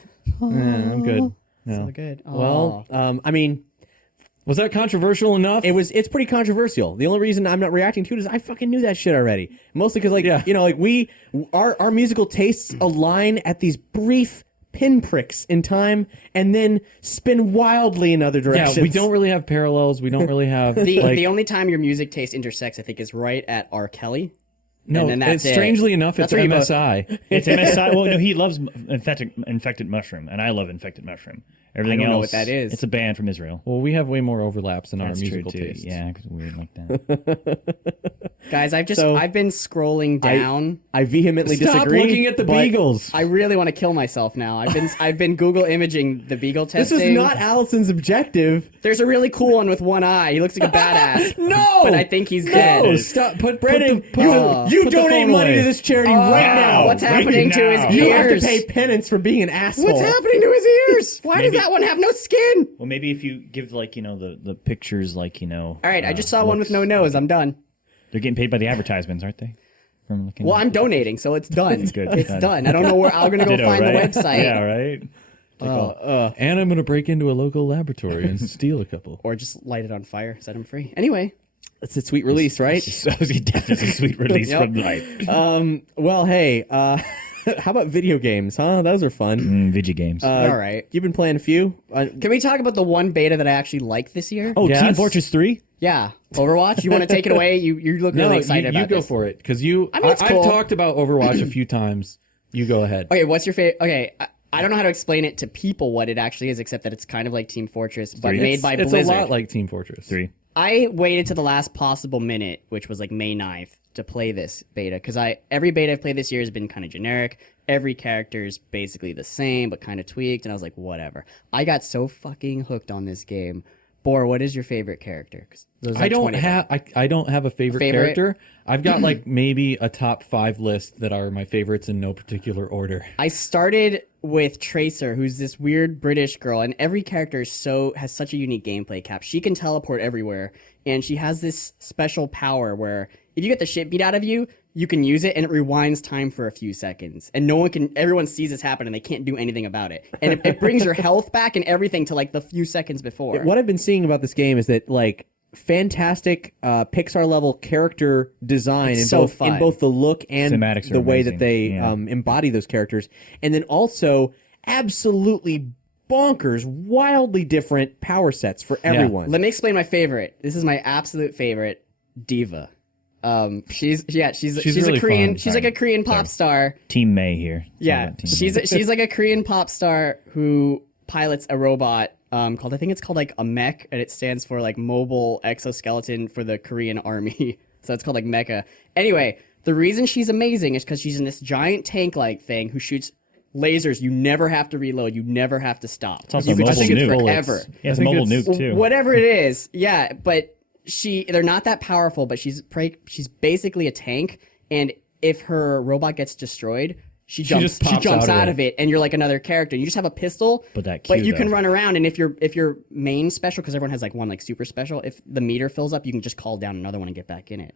I'm good. No. So good. Well, I mean, Was that controversial enough? it's pretty controversial. The only reason I'm not reacting to it is I fucking knew that shit already. Mostly because, like, Yeah. you know, like our musical tastes align at these brief pinpricks in time and then spin wildly in other directions. Yeah, we don't really have parallels. We don't really have the only time your music taste intersects, I think, is right at R. Kelly. no. and then that's It's it. strangely enough, it's That's where you go- MSI. It's MSI. Well, no, he loves infected mushroom, and I love infected mushroom. Everything I don't know else, what that is. It's a band from Israel. Well, we have way more overlaps in That's our musical true too. tastes. Yeah, because we're weird like that. Guys, I've So, been scrolling down. I vehemently Stop disagree. looking at the but Beagles. I really want to kill myself now. I've been Google imaging the Beagle This testing. is not Allison's objective. There's a really cool one with one eye. He looks like a badass. No! But I think he's Oh, dead. stop! Brandon, put the, you put the donate phone money away. to this charity right now. What's Right happening to now. his You have to ears? pay penance for being an asshole. What's happening to his ears? Why Maybe- does that one have no skin? Well, maybe if you give the pictures All right, I just saw one with no nose. I'm done. They're getting paid by the advertisements, aren't they? From looking. Well, I'm donating, so it's done. good. It's done. I don't know where I'm gonna go Ditto, find right? the website. Yeah, right. And I'm going to break into a local laboratory and steal a couple. Or just light it on fire, set him free. Anyway, That's a sweet release, right? So he definitely a sweet release Yep. from life. Well, hey, how about video games, huh? Those are fun. Video games. all right. You've been playing a few? Can we talk about the one beta that I actually liked this year? oh, yes. Team Fortress 3? Yeah, Overwatch. You want to take it away? You look really excited you about go this. for it because you. I mean, it's I've cool. talked about Overwatch a few times. You go ahead. Okay, what's your favorite? Okay, I don't know how to explain it to people what it actually is, except that it's kind of like Team Fortress, but made by It's Blizzard. a lot like Team Fortress 3. I waited to the last possible minute, which was like May 9th, to play this beta because every beta I've played this year has been kind of generic. Every character is basically the same but kind of tweaked, and I was like, whatever. I got so fucking hooked on this game. Bor, what is your favorite character? 'Cause there's I like don't 20 of them. have I don't have a favorite character. I've got like maybe a top 5 list that are my favorites in no particular order. I started with Tracer, who's this weird British girl, and every character has such a unique gameplay cap. She can teleport everywhere, and she has this special power where if you get the shit beat out of you, you can use it and it rewinds time for a few seconds. And everyone sees this happen and they can't do anything about it. And it brings your health back and everything to like the few seconds before. What I've been seeing about this game is that, like, fantastic Pixar level character design in so both fun. the look and Cinematics are the way that amazing. they Yeah. embody those characters, and then also absolutely bonkers, wildly different power sets for everyone. Let me explain my favorite. This is my absolute favorite, Diva. She's really a Korean. fun. She's like a Korean pop star. Team May here. It's all Yeah, about Team May. she's like a Korean pop star who pilots a robot called, I think it's called like a mech, and it stands for like mobile exoskeleton for the Korean army. So it's called like mecha. Anyway, the reason she's amazing is because she's in this giant tank-like thing who shoots lasers. You never have to reload. You never have to stop. It's also You a can mobile shoot nuke. forever. Yeah, it's I a think mobile it's- nuke too. Whatever it is, yeah, but they're not that powerful, but she's basically a tank, and if her robot gets destroyed, she just jumps pops out of it, and you're like another character. You just have a pistol, But you can run around, and if your main special, because everyone has like one like super special, if the meter fills up, you can just call down another one and get back in it.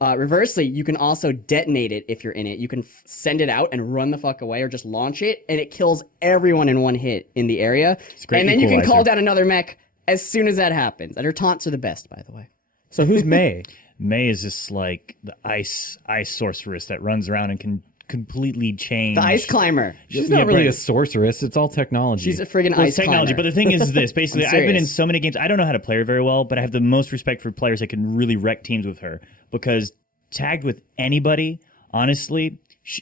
Reversely, you can also detonate it if you're in it. You can send it out and run the fuck away, or just launch it, and it kills everyone in one hit in the area. a great And then you can call equalizer. down another mech as soon as that happens. And her taunts are the best, by the way. So who's May? May is just like the ice sorceress that runs around and can completely change. The ice climber. She's Yeah, not really right. a sorceress. It's all technology. She's a friggin' Well, ice it's technology, climber. but the thing is this: basically, I'm I've been in serious. so many games. I don't know how to play her very well, but I have the most respect for players that can really wreck teams with her because tagged with anybody, honestly,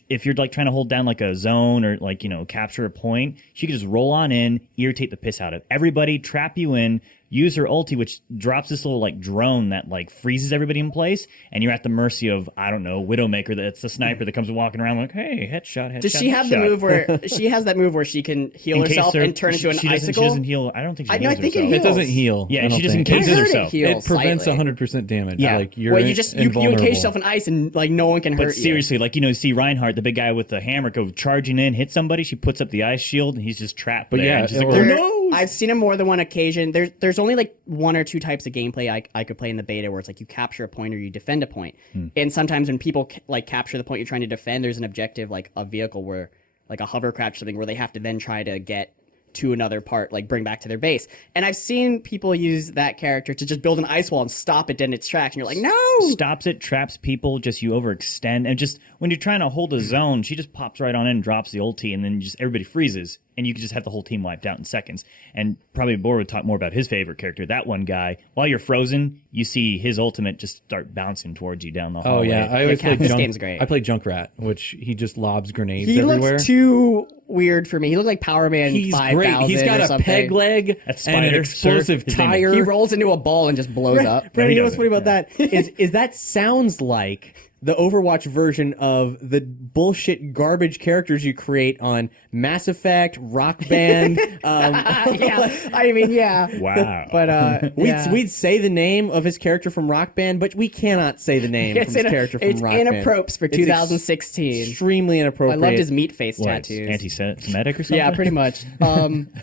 if you're like trying to hold down like a zone or like capture a point, she could just roll on in, irritate the piss out of everybody, trap you in. Use her ulti, which drops this little like drone that like freezes everybody in place, and you're at the mercy of Widowmaker. That's the sniper that comes walking around like, hey, headshot. Does she have the move where she has that move where she can heal herself and turn into an She icicle? doesn't heal. I don't think she I heals think it herself. heals. it doesn't heal. Yeah, I don't she just think. encases I heard herself. It, heals It prevents slightly. 100% damage. Yeah. Like you're Well, you encase invulnerable. yourself in ice and like no one can hurt But seriously, like you see Reinhardt, the big guy with the hammer, go charging in, hit somebody. She puts up the ice shield, and he's just trapped. But there. yeah, and she's it like, will- oh you. no! I've seen him more than one occasion. There's only like one or two types of gameplay I could play in the beta where it's like you capture a point or you defend a point. And sometimes when people like capture the point you're trying to defend, there's an objective like a vehicle where like a hovercraft or something where they have to then try to get to another part, like bring back to their base. And I've seen people use that character to just build an ice wall and stop it dead in its tracks. And you're like, no! Stops it, traps people, just you overextend. And just when you're trying to hold a zone, she just pops right on in and drops the ulti, and then just everybody freezes. And you can just have the whole team wiped out in seconds. And probably Boar would talk more about his favorite character, that one guy. While you're frozen, you see his ultimate just start bouncing towards you down the hallway. Oh yeah, I always play this game's great. I play Junkrat, which he just lobs grenades He everywhere. looks too weird for me. He looked like Power Man He's 5000 great. He's got or a something. peg leg That's and an Spider, explosive sir. His name is- tire. He rolls into a ball and just blows up. Brandon, he you know what's doesn't. funny about that? Is that sounds like the Overwatch version of the bullshit garbage characters you create on Mass Effect, Rock Band. Yeah, I mean, yeah. Wow. But We'd say the name of his character from Rock Band, but we cannot say the name it's from his character from Rock Band. inappropriate for It's 2016. Extremely I inappropriate. loved his meat face What, it's tattoos. anti-Semitic or something? Yeah, pretty much.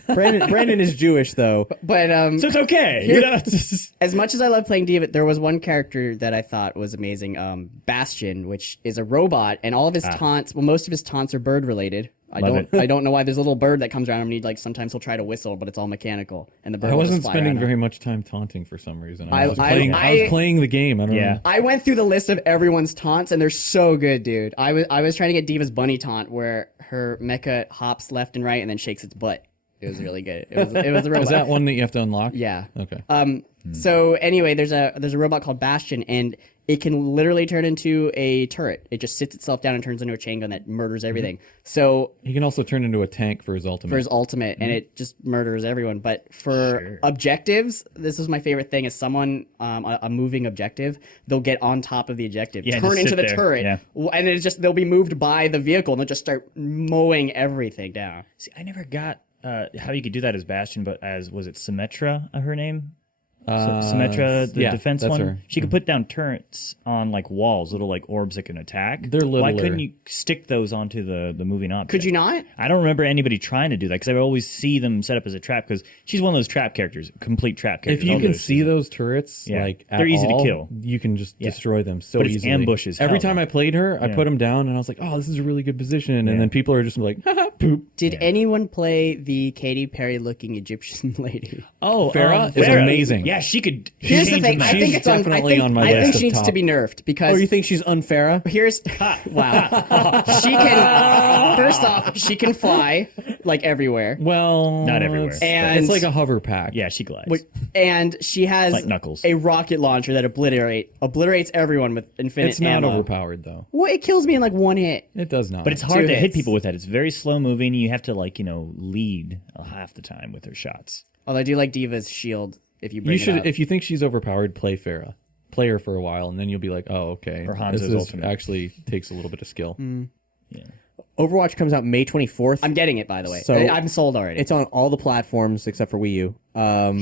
Brandon is Jewish though. But So it's okay. You know, it's just- as much as I love playing D.Va, there was one character that I thought was amazing, Bastion, which is a robot, and all of his taunts, well, most of his taunts are bird related. Love I don't know why there's a little bird that comes around him and he like sometimes he'll try to whistle, but it's all mechanical, and the bird I will just wasn't fly spending around him. very much time taunting for some reason. I- I was playing the game. I don't Yeah. know. I went through the list of everyone's taunts, and they're so good, dude. I was trying to get Diva's bunny taunt, where her mecha hops left and right and then shakes its butt. It was really good. It was a robot. Is that one that you have to unlock? Yeah. Okay. So anyway, there's a robot called Bastion, and it can literally turn into a turret. It just sits itself down and turns into a chain gun that murders everything. So He can also turn into a tank for his ultimate. for his ultimate, and it just murders everyone. But for objectives, this is my favorite thing: is someone a moving objective, they'll get on top of the objective, Yeah, turn just into sit the there. turret, Yeah. and it's just they'll be moved by the vehicle, and they'll just start mowing everything down. See, I never got how you could do that as Bastion, but as, was it Symmetra, her name? Symmetra, the yeah, defense that's one. her. She could put down turrets on like walls, little like orbs that can attack. They're Why littler. couldn't you stick those onto the moving object? Could you not? I don't remember anybody trying to do that because I would always see them set up as a trap because she's one of those trap characters, complete trap characters. If you all can those see seasons. those turrets, Yeah. like at They're easy to all, kill. you can just destroy them so But it's easily. ambush as Every hell, time though. I played her, I Yeah. put them down and I was like, "Oh, this is a really good position." And then people are just like, "Haha, poop." Did anyone play the Katy Perry looking Egyptian lady? Oh, Farah is amazing. Yeah, she could. Here's the change thing. the I map. think it's on. I definitely think, on my I think list she of needs to top. be nerfed because Or you think she's unfair? here's wow. She can. First off, she can fly like everywhere, Well, Not everywhere. It's, And- it's like a hover pack. Yeah, she glides. and she has Like Knuckles. a rocket launcher that obliterates everyone with infinite It's not ammo. overpowered though. Well, it kills me in like one hit. It does not. But it's hard Two to hit hits. people with that. It's very slow moving. You have to lead half the time with her shots. Although I do like Diva's shield. If you bring you it should, up. if you think she's overpowered, play Farah. Play her for a while, and then you'll be like, "Oh, okay." Or This Hanzo's ultimate. actually takes a little bit of skill. Overwatch comes out May 24th. I'm getting it, by the way. So- I'm sold already. It's on all the platforms except for Wii U.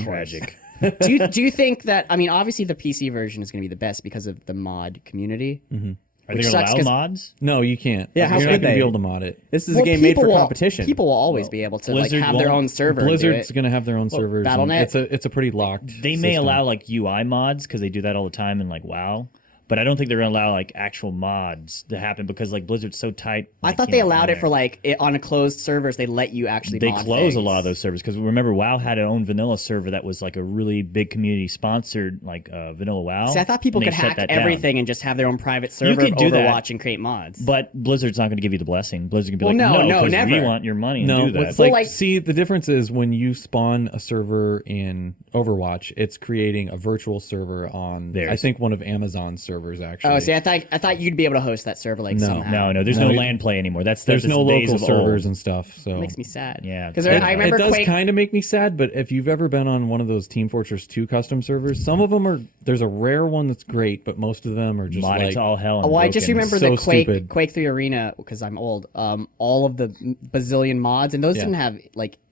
Tragic. do you think that? I mean, obviously the PC version is going to be the best because of the mod community. Are Which they going sucks to 'cause- allow mods? No, you can't. Yeah, how you're not could gonna they? be able to mod it. This is a game made for competition. People will always be able to Blizzard have their won't. own server. and do Blizzard's it. going to have their own servers. and Battle.net. It's a pretty locked. They may system. allow UI mods because they do that all the time in WoW. But I don't think they're going to allow actual mods to happen because Blizzard's so tight. I thought they allowed it for on a closed servers. They let you actually. They mod close things. a lot of those servers because remember WoW had an own vanilla server that was a really big community sponsored vanilla WoW. See, I thought people and could they shut hack that down. everything and just have their own private server could of do that. Overwatch and create mods. But Blizzard's not going to give you the blessing. Blizzard can be Well, like, no, 'cause never. we want your money and No, do that. it's Well, like- see, the difference is when you spawn a server in Overwatch, it's creating a virtual server on, Theirs. I think, one of Amazon's servers, actually. Oh, see, I thought you'd be able to host that server somehow. no, there's No, no it- LAN play anymore. That's There's no the days local of old. servers and stuff. So It makes me sad. Yeah. because It- I remember it does Quake. kind of make me sad, but if you've ever been on one of those Team Fortress 2 custom servers, some of them are, there's a rare one that's great, but most of them are just modded like, to all hell. And Well, I just broken. remember So the stupid. Quake 3 Arena because I'm old. All of the bazillion mods and those Yeah. didn't have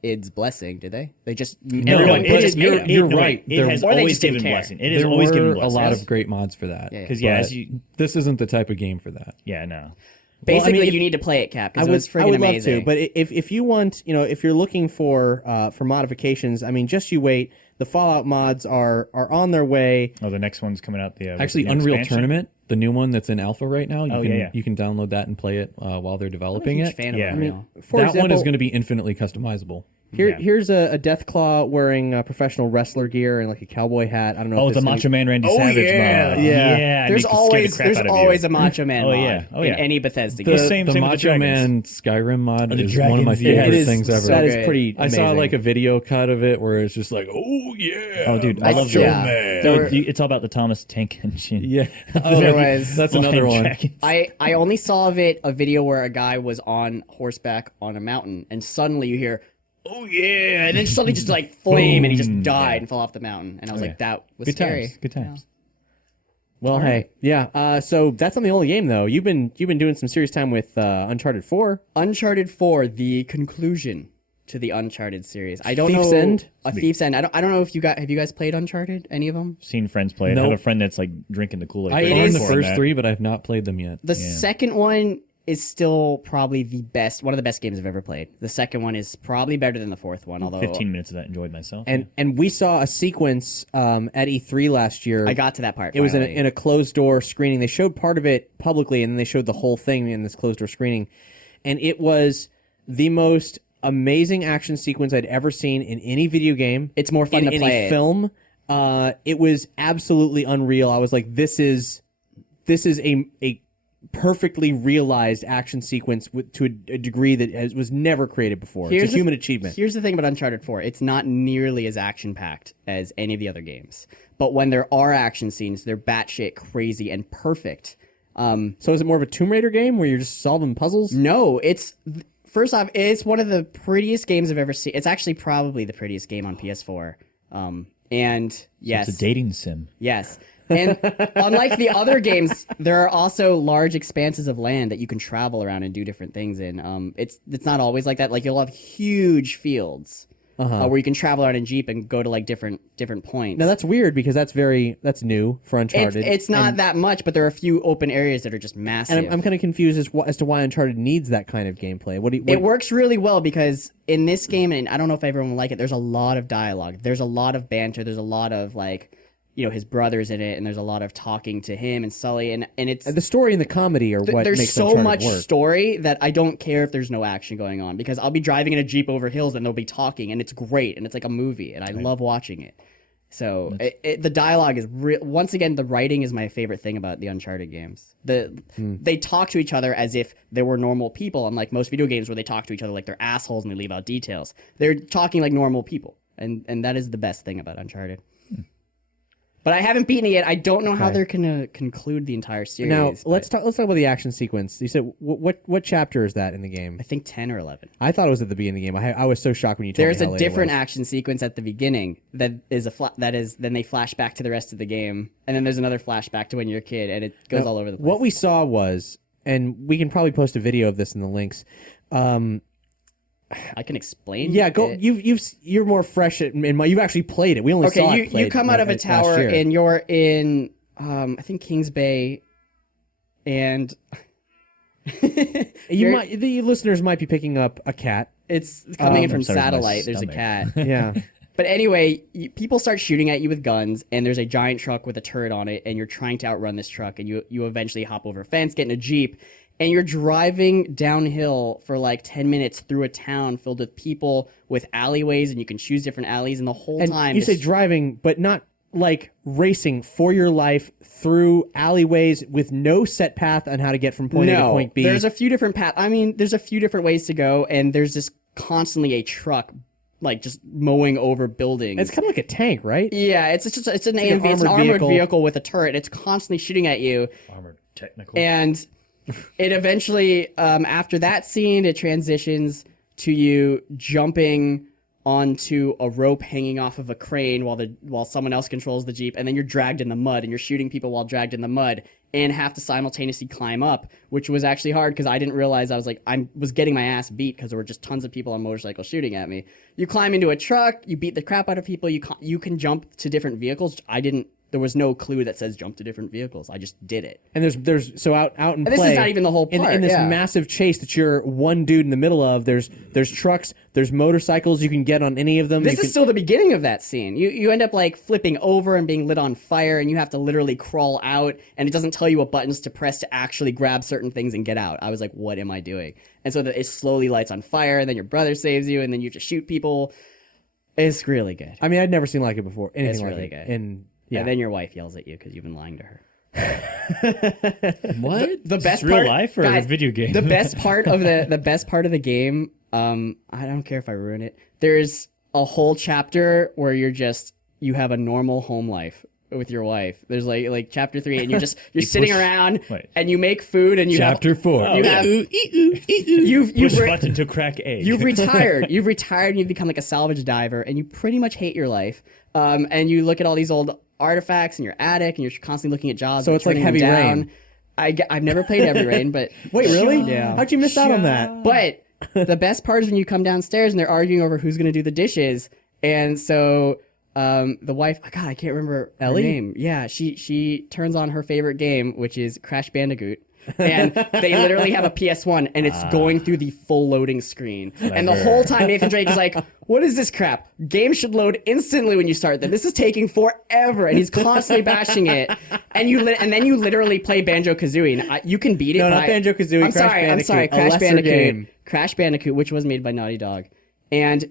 id's blessing, did they? They just No, everyone it just is- made you're- them. you're no, right. It There- has Or they always just didn't given care. blessing. It has there always given were a blessing. lot of great mods for that. Yeah, yeah. Because yeah, but as you, this isn't the type of game for that. yeah, no. Basically, if- you need to play it, Cap, I because it would, was I freaking would love amazing. to, but if you want, if you're looking for modifications, I mean, just you wait. The Fallout mods are on their way. Oh, the next one's coming out. The Actually, the Unreal expansion? Tournament, the new one that's in alpha right now, yeah. you can download that and play it while they're I'm a developing huge it. fan of Yeah. Unreal. For That one is example, going to be infinitely customizable. Here's a Deathclaw wearing professional wrestler gear and like a cowboy hat. I don't know. Oh, if the this Macho Man Randy Savage mod. Yeah. There's always a Macho Man Oh, mod yeah. Oh, in yeah. any Bethesda The, game. same the with the Macho Man Skyrim mod the is one of my dragons, yeah. favorite It is things ever. That is good. pretty. I saw amazing. like a video cut of it where it's just like, oh yeah, Oh, dude, I love Macho the Man. No, There were- it's all about the Thomas Tank Engine. yeah. There was That's another Flying one. dragons. I only saw of it a video where a guy was on horseback on a mountain, and suddenly you hear, "Oh yeah!" and then suddenly just like flame, and he just Boom. died Yeah. and fell off the mountain. And I was Oh, like, yeah. "That was Good scary." times. Good times. Well, hey, yeah. So that's not the only game though. You've been doing some serious time with Uncharted 4. Uncharted 4, the conclusion to the Uncharted series. I don't Thief's know. End? A Thief's End. I don't know if you guys played Uncharted? Any of them? Seen friends play it. I Nope. have a friend that's like drinking the Kool-Aid. I drinking own the for first that. 3, but I've not played them yet. The second one is still probably one of the best games I've ever played. The second one is probably better than the fourth one, although 15 minutes of that enjoyed myself. And we saw a sequence at E3 last year. I got to that part. It was in finally. a closed door screening. They showed part of it publicly, and then they showed the whole thing in this closed door screening. And it was the most amazing action sequence I'd ever seen in any video game. It's more fun in to play a it. film. It was absolutely unreal. I was like, this is a perfectly realized action sequence to a degree that was never created before. It's a human achievement. Here's the thing about Uncharted 4. It's not nearly as action-packed as any of the other games. But when there are action scenes, they're batshit crazy and perfect. So is it more of a Tomb Raider game where you're just solving puzzles? No, first off, it's one of the prettiest games I've ever seen. It's actually probably the prettiest game on PS4. And yes, It's a dating sim. yes. And unlike the other games, there are also large expanses of land that you can travel around and do different things in. It's not always like that. Like you'll have huge fields where you can travel around in Jeep and go to like different points. Now that's weird because that's new for Uncharted. It's not that much, but there are a few open areas that are just massive. And I'm kind of confused as to why Uncharted needs that kind of gameplay. It works really well because in this game, and I don't know if everyone will like it, there's a lot of dialogue. There's a lot of banter. There's a lot of like, his brother's in it, and there's a lot of talking to him and Sully, and it's the story and the comedy are what there's makes so Uncharted much work. story that I don't care if there's no action going on because I'll be driving in a Jeep over hills and they'll be talking, and it's great, and it's like a movie, and I love watching it. So the dialogue is real. Once again, the writing is my favorite thing about the Uncharted games. They talk to each other as if they were normal people, unlike most video games where they talk to each other like they're assholes and they leave out details. They're talking like normal people, and that is the best thing about Uncharted. But I haven't beaten it yet. I don't know how they're gonna conclude the entire series. Now but let's talk about the action sequence. You said what chapter is that in the game? I think 10 or 11. I thought it was at the beginning of the game. I was so shocked when you told There's me a how late it different was. action sequence at the beginning that is then they flash back to the rest of the game, and then there's another flashback to when you're a kid, and it goes all over the place. What we saw was, and we can probably post a video of this in the links. I can explain. Yeah, go. it. You're more fresh you've actually played it. We only saw Okay, it. you come out of a last tower year. and you're in I think Kings Bay, and The listeners might be picking up a cat. it's coming in from I'm sorry, my satellite. There's a stomach. cat. Yeah. But anyway, people start shooting at you with guns, and there's a giant truck with a turret on it, and you're trying to outrun this truck, and you eventually hop over a fence, get in a Jeep, and you're driving downhill for like 10 minutes through a town filled with people with alleyways, and you can choose different alleys, and the whole And time you say this- driving, but not like racing for your life through alleyways with no set path on how to get from point A to point B. There's a few different there's a few different ways to go, and there's just constantly a truck like just mowing over buildings. It's kind of like a tank, right? Yeah, it's an like an AMV. It's an armored armored vehicle. vehicle with a turret. It's constantly shooting at you. Armored technical. And it eventually, after that scene, it transitions to you jumping onto a rope hanging off of a crane while someone else controls the Jeep, and then you're dragged in the mud, and you're shooting people while dragged in the mud, and have to simultaneously climb up, which was actually hard because I didn't realize I was getting my ass beat because there were just tons of people on motorcycles shooting at me. You climb into a truck, you beat the crap out of people. You can jump to different vehicles. I didn't there was no clue that says jump to different vehicles. I just did it. And there's so out in And play. this is not even the whole part. In this yeah. massive chase that you're one dude in the middle of. There's trucks. There's motorcycles. You can get on any of them. This is still the beginning of that scene. You end up like flipping over and being lit on fire, and you have to literally crawl out, and it doesn't tell you what buttons to press to actually grab certain things and get out. I was like, what am I doing? And so it slowly lights on fire, and then your brother saves you, and then you have to shoot people. It's really good. I mean, I'd never seen like it before. Anything It's like really it. good. And yeah. And then your wife yells at you because you've been lying to her. What? The best real part, life or guys, a video game? The best part of the best part of the game. I don't care if I ruin it. There's a whole chapter where you have a normal home life with your wife. There's like chapter 3, and you're sitting around and you make food and you Chapter 4. You have you've Push button to crack egg. You've retired. And you've become like a salvage diver, and you pretty much hate your life. And you look at all these old artifacts in your attic, and you're constantly looking at jobs. So and it's like turning them Heavy down. Rain. I've never played Heavy Rain, but Wait, really? Yeah. How'd you miss out on that? But the best part is when you come downstairs and they're arguing over who's going to do the dishes, and so the wife, God, I can't remember Ellie? her name. Yeah, she turns on her favorite game, which is Crash Bandicoot. And they literally have a PS1, and it's going through the full loading screen. And the whole time Nathan Drake is like, what is this crap? Games should load instantly when you start them. This is taking forever. And he's constantly bashing it. And then you literally play Banjo-Kazooie. And you can beat it. No, not Banjo-Kazooie, I'm Crash sorry. Bandicoot, a Crash lesser Bandicoot. game. Crash Bandicoot, which was made by Naughty Dog. And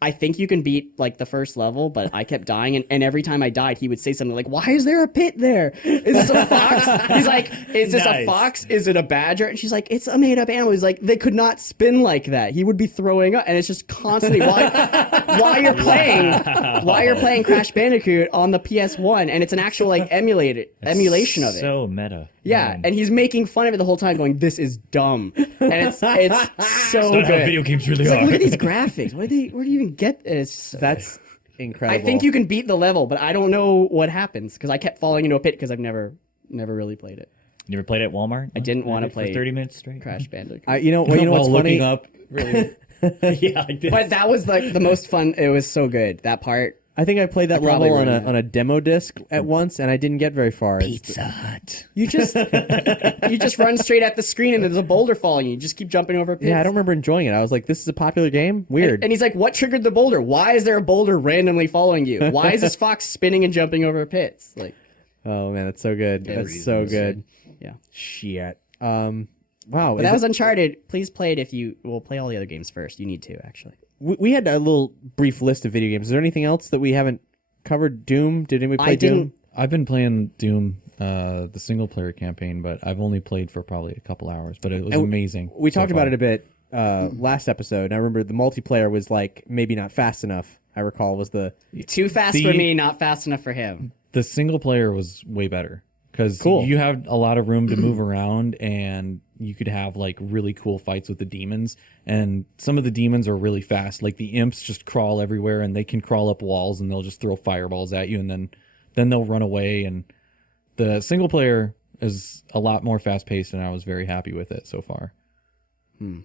I think you can beat like the first level, but I kept dying, and every time I died, he would say something like, "Why is there a pit there? Is this a fox?" He's like, "Is this a fox? Is it a badger?" And she's like, "It's a made-up animal." He's like, "They could not spin like that. He would be throwing up." And it's just constantly while you're playing Crash Bandicoot on the PS1, and it's an actual like emulation of it. So meta. Yeah, Man. and he's making fun of it the whole time, going, "This is dumb," and it's so That's not good. how video games really It's like, are. look at these graphics. Where do you even get this? That's incredible. I think you can beat the level, but I don't know what happens because I kept falling into a pit because I've never really played it. You ever played at Walmart? I didn't want to play for 30 minutes straight. Crash Bandicoot. You know what's While funny? looking up, really. Yeah, I did. But that was like the most fun. It was so good. That part. I think I played that probably level ruined it. on a demo disc at once, and I didn't get very far. Pizza Hut. You just run straight at the screen and there's a boulder falling. You just keep jumping over pits. Yeah, I don't remember enjoying it. I was like, "This is a popular game. Weird." And he's like, "What triggered the boulder? Why is there a boulder randomly following you? Why is this fox spinning and jumping over pits?" Like, Oh man, that's so good. That's so good. yeah. Shit. Wow. But that was Uncharted. Please play it if you will play all the other games first. You need to actually. we had a little brief list of video games. Is there anything else that we haven't covered? Doom? Did anybody play Doom? I've been playing Doom, the single player campaign, but I've only played for probably a couple hours. But it was amazing. We so talked about far. it a bit last episode. And I remember the multiplayer was like maybe not fast enough. I recall was the Too fast for me, not fast enough for him. The single player was way better because Cool. you have a lot of room to move around, and you could have like really cool fights with the demons. And some of the demons are really fast. Like the imps just crawl everywhere, and they can crawl up walls, and they'll just throw fireballs at you, and then they'll run away. And the single player is a lot more fast paced, and I was very happy with it so far.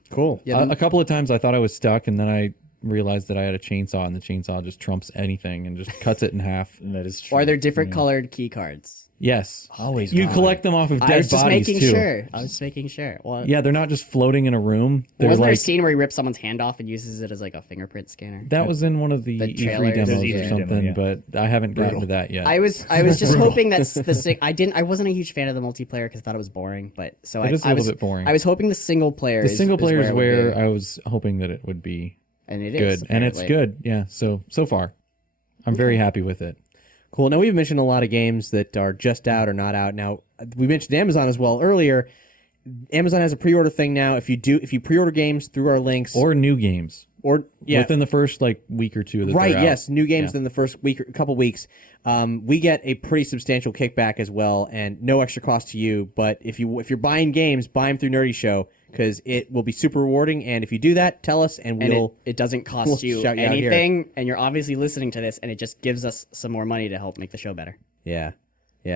cool. Yeah, A couple of times I thought I was stuck, and then I realized that I had a chainsaw, and the chainsaw just trumps anything and just cuts it in half. That is true. Or are there different colored key cards? Yes. Always You wrong. collect them off of I dead was just bodies making too. sure. I was just making sure. Well, Yeah, they're not just floating in a room. They're wasn't there a like scene where he rips someone's hand off and uses it as like a fingerprint scanner? that was in one of the trailers. E3 demos The or E3 something, demo, yeah. but I haven't gotten to that yet. I was just hoping that's the I wasn't a huge fan of the multiplayer because I thought it was boring. But so It is a I little was bit boring. I was hoping the single player. the single player is it would where be. I was hoping that it would be And it good, is and it's apparently. good. Yeah. So far, I'm very happy with it. Cool. Now we've mentioned a lot of games that are just out or not out. Now we mentioned Amazon as well earlier. Amazon has a pre-order thing now. If you pre-order games through our links Or new games within the first like week or two. That right, they're out. yes, new games Yeah. in the first week or couple weeks, we get a pretty substantial kickback as well, and no extra cost to you. But if you're buying games, buy them through Nerdy Show because it will be super rewarding. And if you do that, tell us, and And we'll. it doesn't cost we'll you shout you out here. anything, and you're obviously listening to this, and it just gives us some more money to help make the show better. Yeah.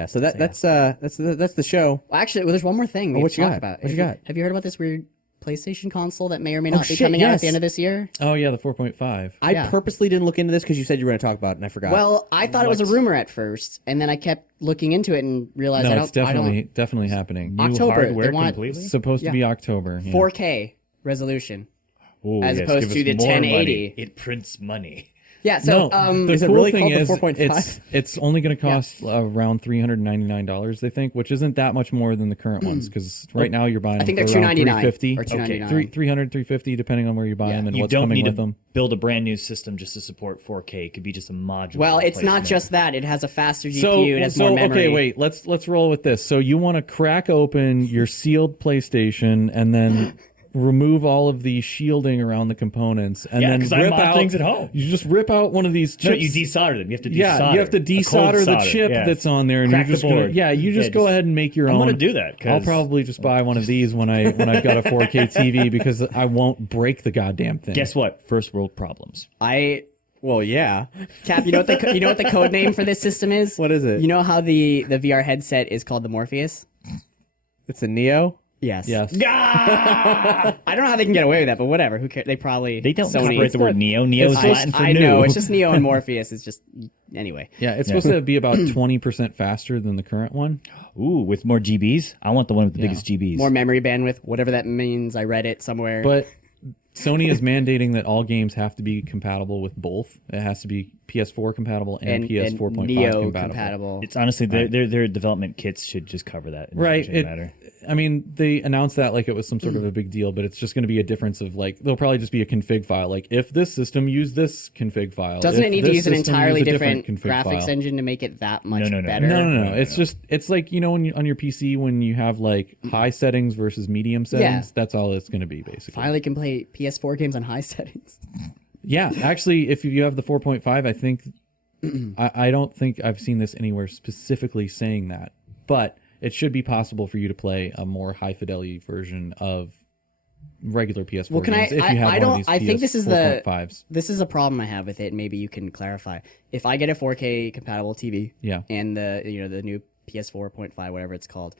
So that's the show. Well, actually, there's one more thing we what have you to got? talk about. What you got? Have you heard about this weird PlayStation console that may or may not be shit, coming out at yes. the end of this year. Oh yeah, the 4.5. I Yeah. purposely didn't look into this because you said you were going to talk about it, and I forgot. Well, I thought it was a rumor at first, and then I kept looking into it and realized No, I it's don't. definitely happening. New October, hardware they want it- completely. It's supposed to be October. Yeah. 4K resolution. Ooh, as yes, opposed give to us the more 1080. money. It prints money. Yeah. So No, the Is it cool really thing called the is 4.5? it's only going to cost around $399, they think, which isn't that much more than the current ones because right now you're buying I think them they're for around $299 $350. or $299. 300, 350 depending on where you buy them and You what's don't coming need with to them. build a brand new system just to support 4K. It could be just a module. Well, it's not replacement. just that. It has a faster GPU. It has more memory. Okay, wait. Let's roll with this. So you want to crack open your sealed PlayStation and then remove all of the shielding around the components and Yeah, then 'cause I rip mod out things at home. You just rip out one of these chips. No, you desolder them. You have to desolder. Yeah, you have to A cold desolder the solder, chip yes. that's on there, and Crack you're just the gonna, board. you just go just- ahead and make your I'm own. gonna do that. 'Cause I'll probably just buy one of these when I've got a 4K TV because I won't break the goddamn thing. Guess what? First world problems. well, yeah. Cap, you know what the code name for this system is? What is it? You know how the VR headset is called the Morpheus? It's a Neo. Yes. Yes. I don't know how they can get away with that, but whatever. Who cares? They probably They don't Sony. separate the word Neo. Neo is Latin for I new. know. It's just Neo and Morpheus. It's just anyway. Yeah, it's supposed to be about 20% faster than the current one. Ooh, with more GBs. I want the one with the biggest GBs. More memory bandwidth, whatever that means. I read it somewhere. But Sony is mandating that all games have to be compatible with both. It has to be PS4 compatible and, PS 4.5 Neo compatible. It's honestly their development kits should just cover that. It Right. shouldn't matter. I mean, they announced that like it was some sort of a big deal, but it's just going to be a difference of like there'll probably just be a config file. Like if this system used this config file, doesn't if it need to this use an system entirely used a different config graphics file. engine to make it that much No. better? No. It's like when you on your PC when you have like high settings versus medium settings. Yeah. That's all it's going to be basically. Finally can play PS4 games on high settings. Yeah, actually, if you have the 4.5, I think I don't think I've seen this anywhere specifically saying that, but it should be possible for you to play a more high fidelity version of regular PS4 Well, can games I? if you have I one don't. of these I think this is the. 4.5s. This is a problem I have with it. Maybe you can clarify. If I get a 4K compatible TV, Yeah. and the new PS4.5, whatever it's called,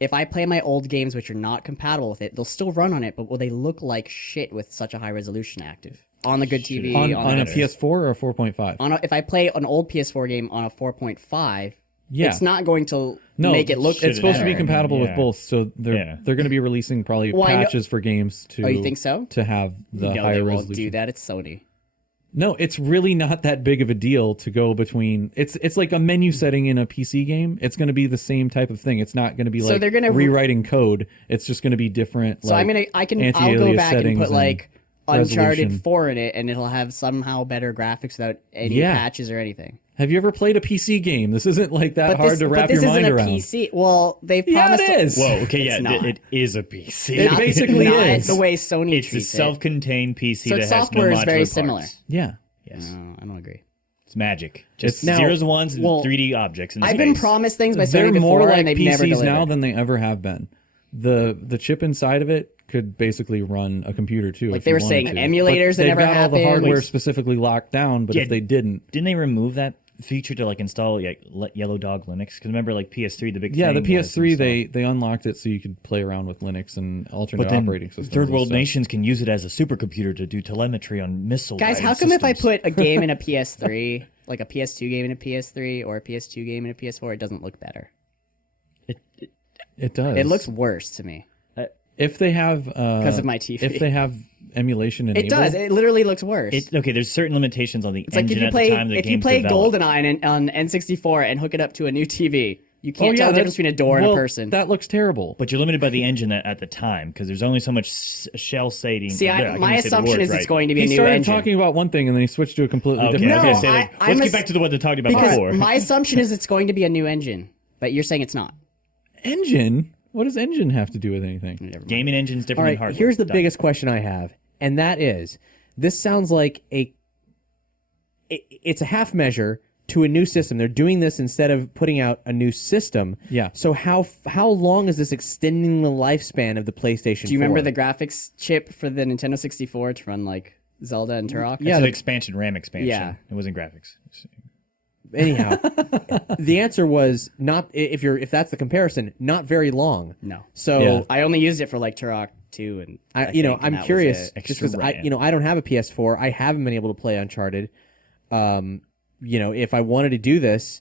if I play my old games which are not compatible with it, they'll still run on it, but will they look like shit with such a high resolution active on the good TV? On a the- PS4 or a 4.5? if I play an old PS4 game on a 4.5, Yeah. it's not going to No, make it look. It's supposed to be better. compatible with Yeah. both, so they're going to be releasing probably Well, I know- patches for games to. Oh, you think so? To have the No, higher they won't resolution. do that. It's Sony. No, it's really not that big of a deal to go between. It's like a menu setting in a PC game. It's going to be the same type of thing. It's not going to be So like they're gonna rewriting code. It's just going to be different. So I'll go anti-alias back and settings put like resolution. Uncharted 4 in it, and it'll have somehow better graphics without any Yeah. patches or anything. Have you ever played a PC game? This isn't like that hard to wrap this your mind isn't a around. PC. Well, they've Yeah, promised. it is. Whoa. Okay. It's Yeah. not. It is a PC. It Not, basically not is. the way Sony It's a treats it. self-contained PC So that its has software no is very modular similar. parts. Yeah. Yes. No, I don't agree. It's magic. Just Now- zeros and ones and well, 3D objects in I've space. been promised things by They're Sony more before, like and they've never PCs delivered. now than they ever have been. The chip inside of it could basically run a computer too. Like if they you were saying, wanted to. emulators But that never they've got all the happened. hardware Wait. specifically locked down. But Yeah. if they didn't, Didn't they remove that feature to like install Yellow Dog Linux? Because remember, like PS3, the big yeah, thing the was PS3 install. they unlocked it so you could play around with Linux and alternate But then operating systems. third and world stuff. nations can use it as a supercomputer to do telemetry on missile. Guys, how come if I put a game in a PS3, like a PS2 game in a PS3 or a PS2 game in a PS4, it doesn't look better? It does. It looks worse to me. if they have Because of my TV. If they have emulation enabled, It does. It literally looks worse. Okay, there's certain limitations on the It's like engine if you at play the time the if you game's play developed. GoldenEye on N64 and hook it up to a new TV, you Oh, can't yeah, tell the that- difference between a door and a well, person. That looks terrible. But you're limited by the engine at the time because there's only so much shell shading. See, I can't my even say the assumption word is it's right. going to be He a new started engine. talking about one thing and then he switched to a completely Okay, different. I was gonna No, say, like, I'm let's a- get back to the one they talked about because before. my assumption is it's going to be a new engine, but you're saying it's not. Engine. What does engine have to do with anything? Never mind. Gaming engine's different All than right, hardware. here's the Done. biggest question I have, and that is, this sounds like it's a half measure to a new system. They're doing this instead of putting out a new system. Yeah. So how long is this extending the lifespan of the PlayStation 4? Do you remember the graphics chip for the Nintendo 64 to run like Zelda and Turok? It's an expansion, RAM expansion. Yeah. It wasn't graphics. Anyhow, the answer was not. If that's the comparison, not very long. No. So Yeah. I only used it for like Turok 2, and I'm that was curious it. just because Extra I don't have a PS4. I haven't been able to play Uncharted. If I wanted to do this,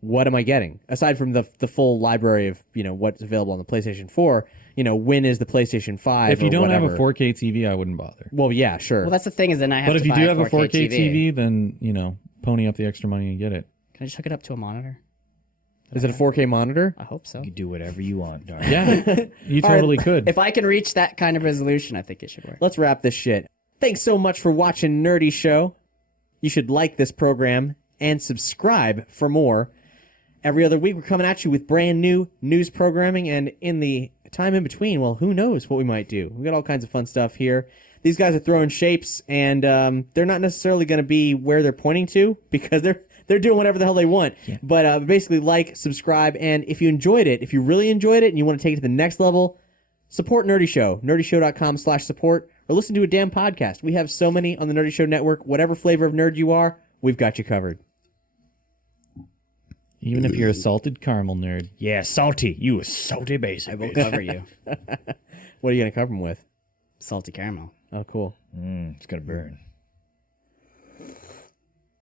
what am I getting aside from the full library of what's available on the PlayStation 4? When is the PlayStation 5? If you don't have a whatever. 4K TV, I wouldn't bother. Well, yeah, sure. Well, that's the thing is then I have But to if you buy do have a 4K 4K TV, then pony up the extra money and get it. Can I just hook it up to a monitor? Is it a 4K monitor? I hope so. You do whatever you want, darling. Yeah, you totally could. If I can reach that kind of resolution, I think it should work. Let's wrap this shit. Thanks so much for watching Nerdy Show. You should like this program and subscribe for more. Every other week, we're coming at you with brand new news programming, and in the time in between, well, who knows what we might do. We've got all kinds of fun stuff here. These guys are throwing shapes, and they're not necessarily going to be where they're pointing to because they're doing whatever the hell they want. Yeah. But basically, like, subscribe, and if you enjoyed it, if you really enjoyed it and you want to take it to the next level, support Nerdy Show, nerdyshow.com/support, or listen to a damn podcast. We have so many on the Nerdy Show Network. Whatever flavor of nerd you are, we've got you covered. Even if you're a salted caramel nerd. Yeah, salty. You a salty basic. I will cover you. What are you going to cover them with? Salty caramel. Oh, cool. It's gonna burn.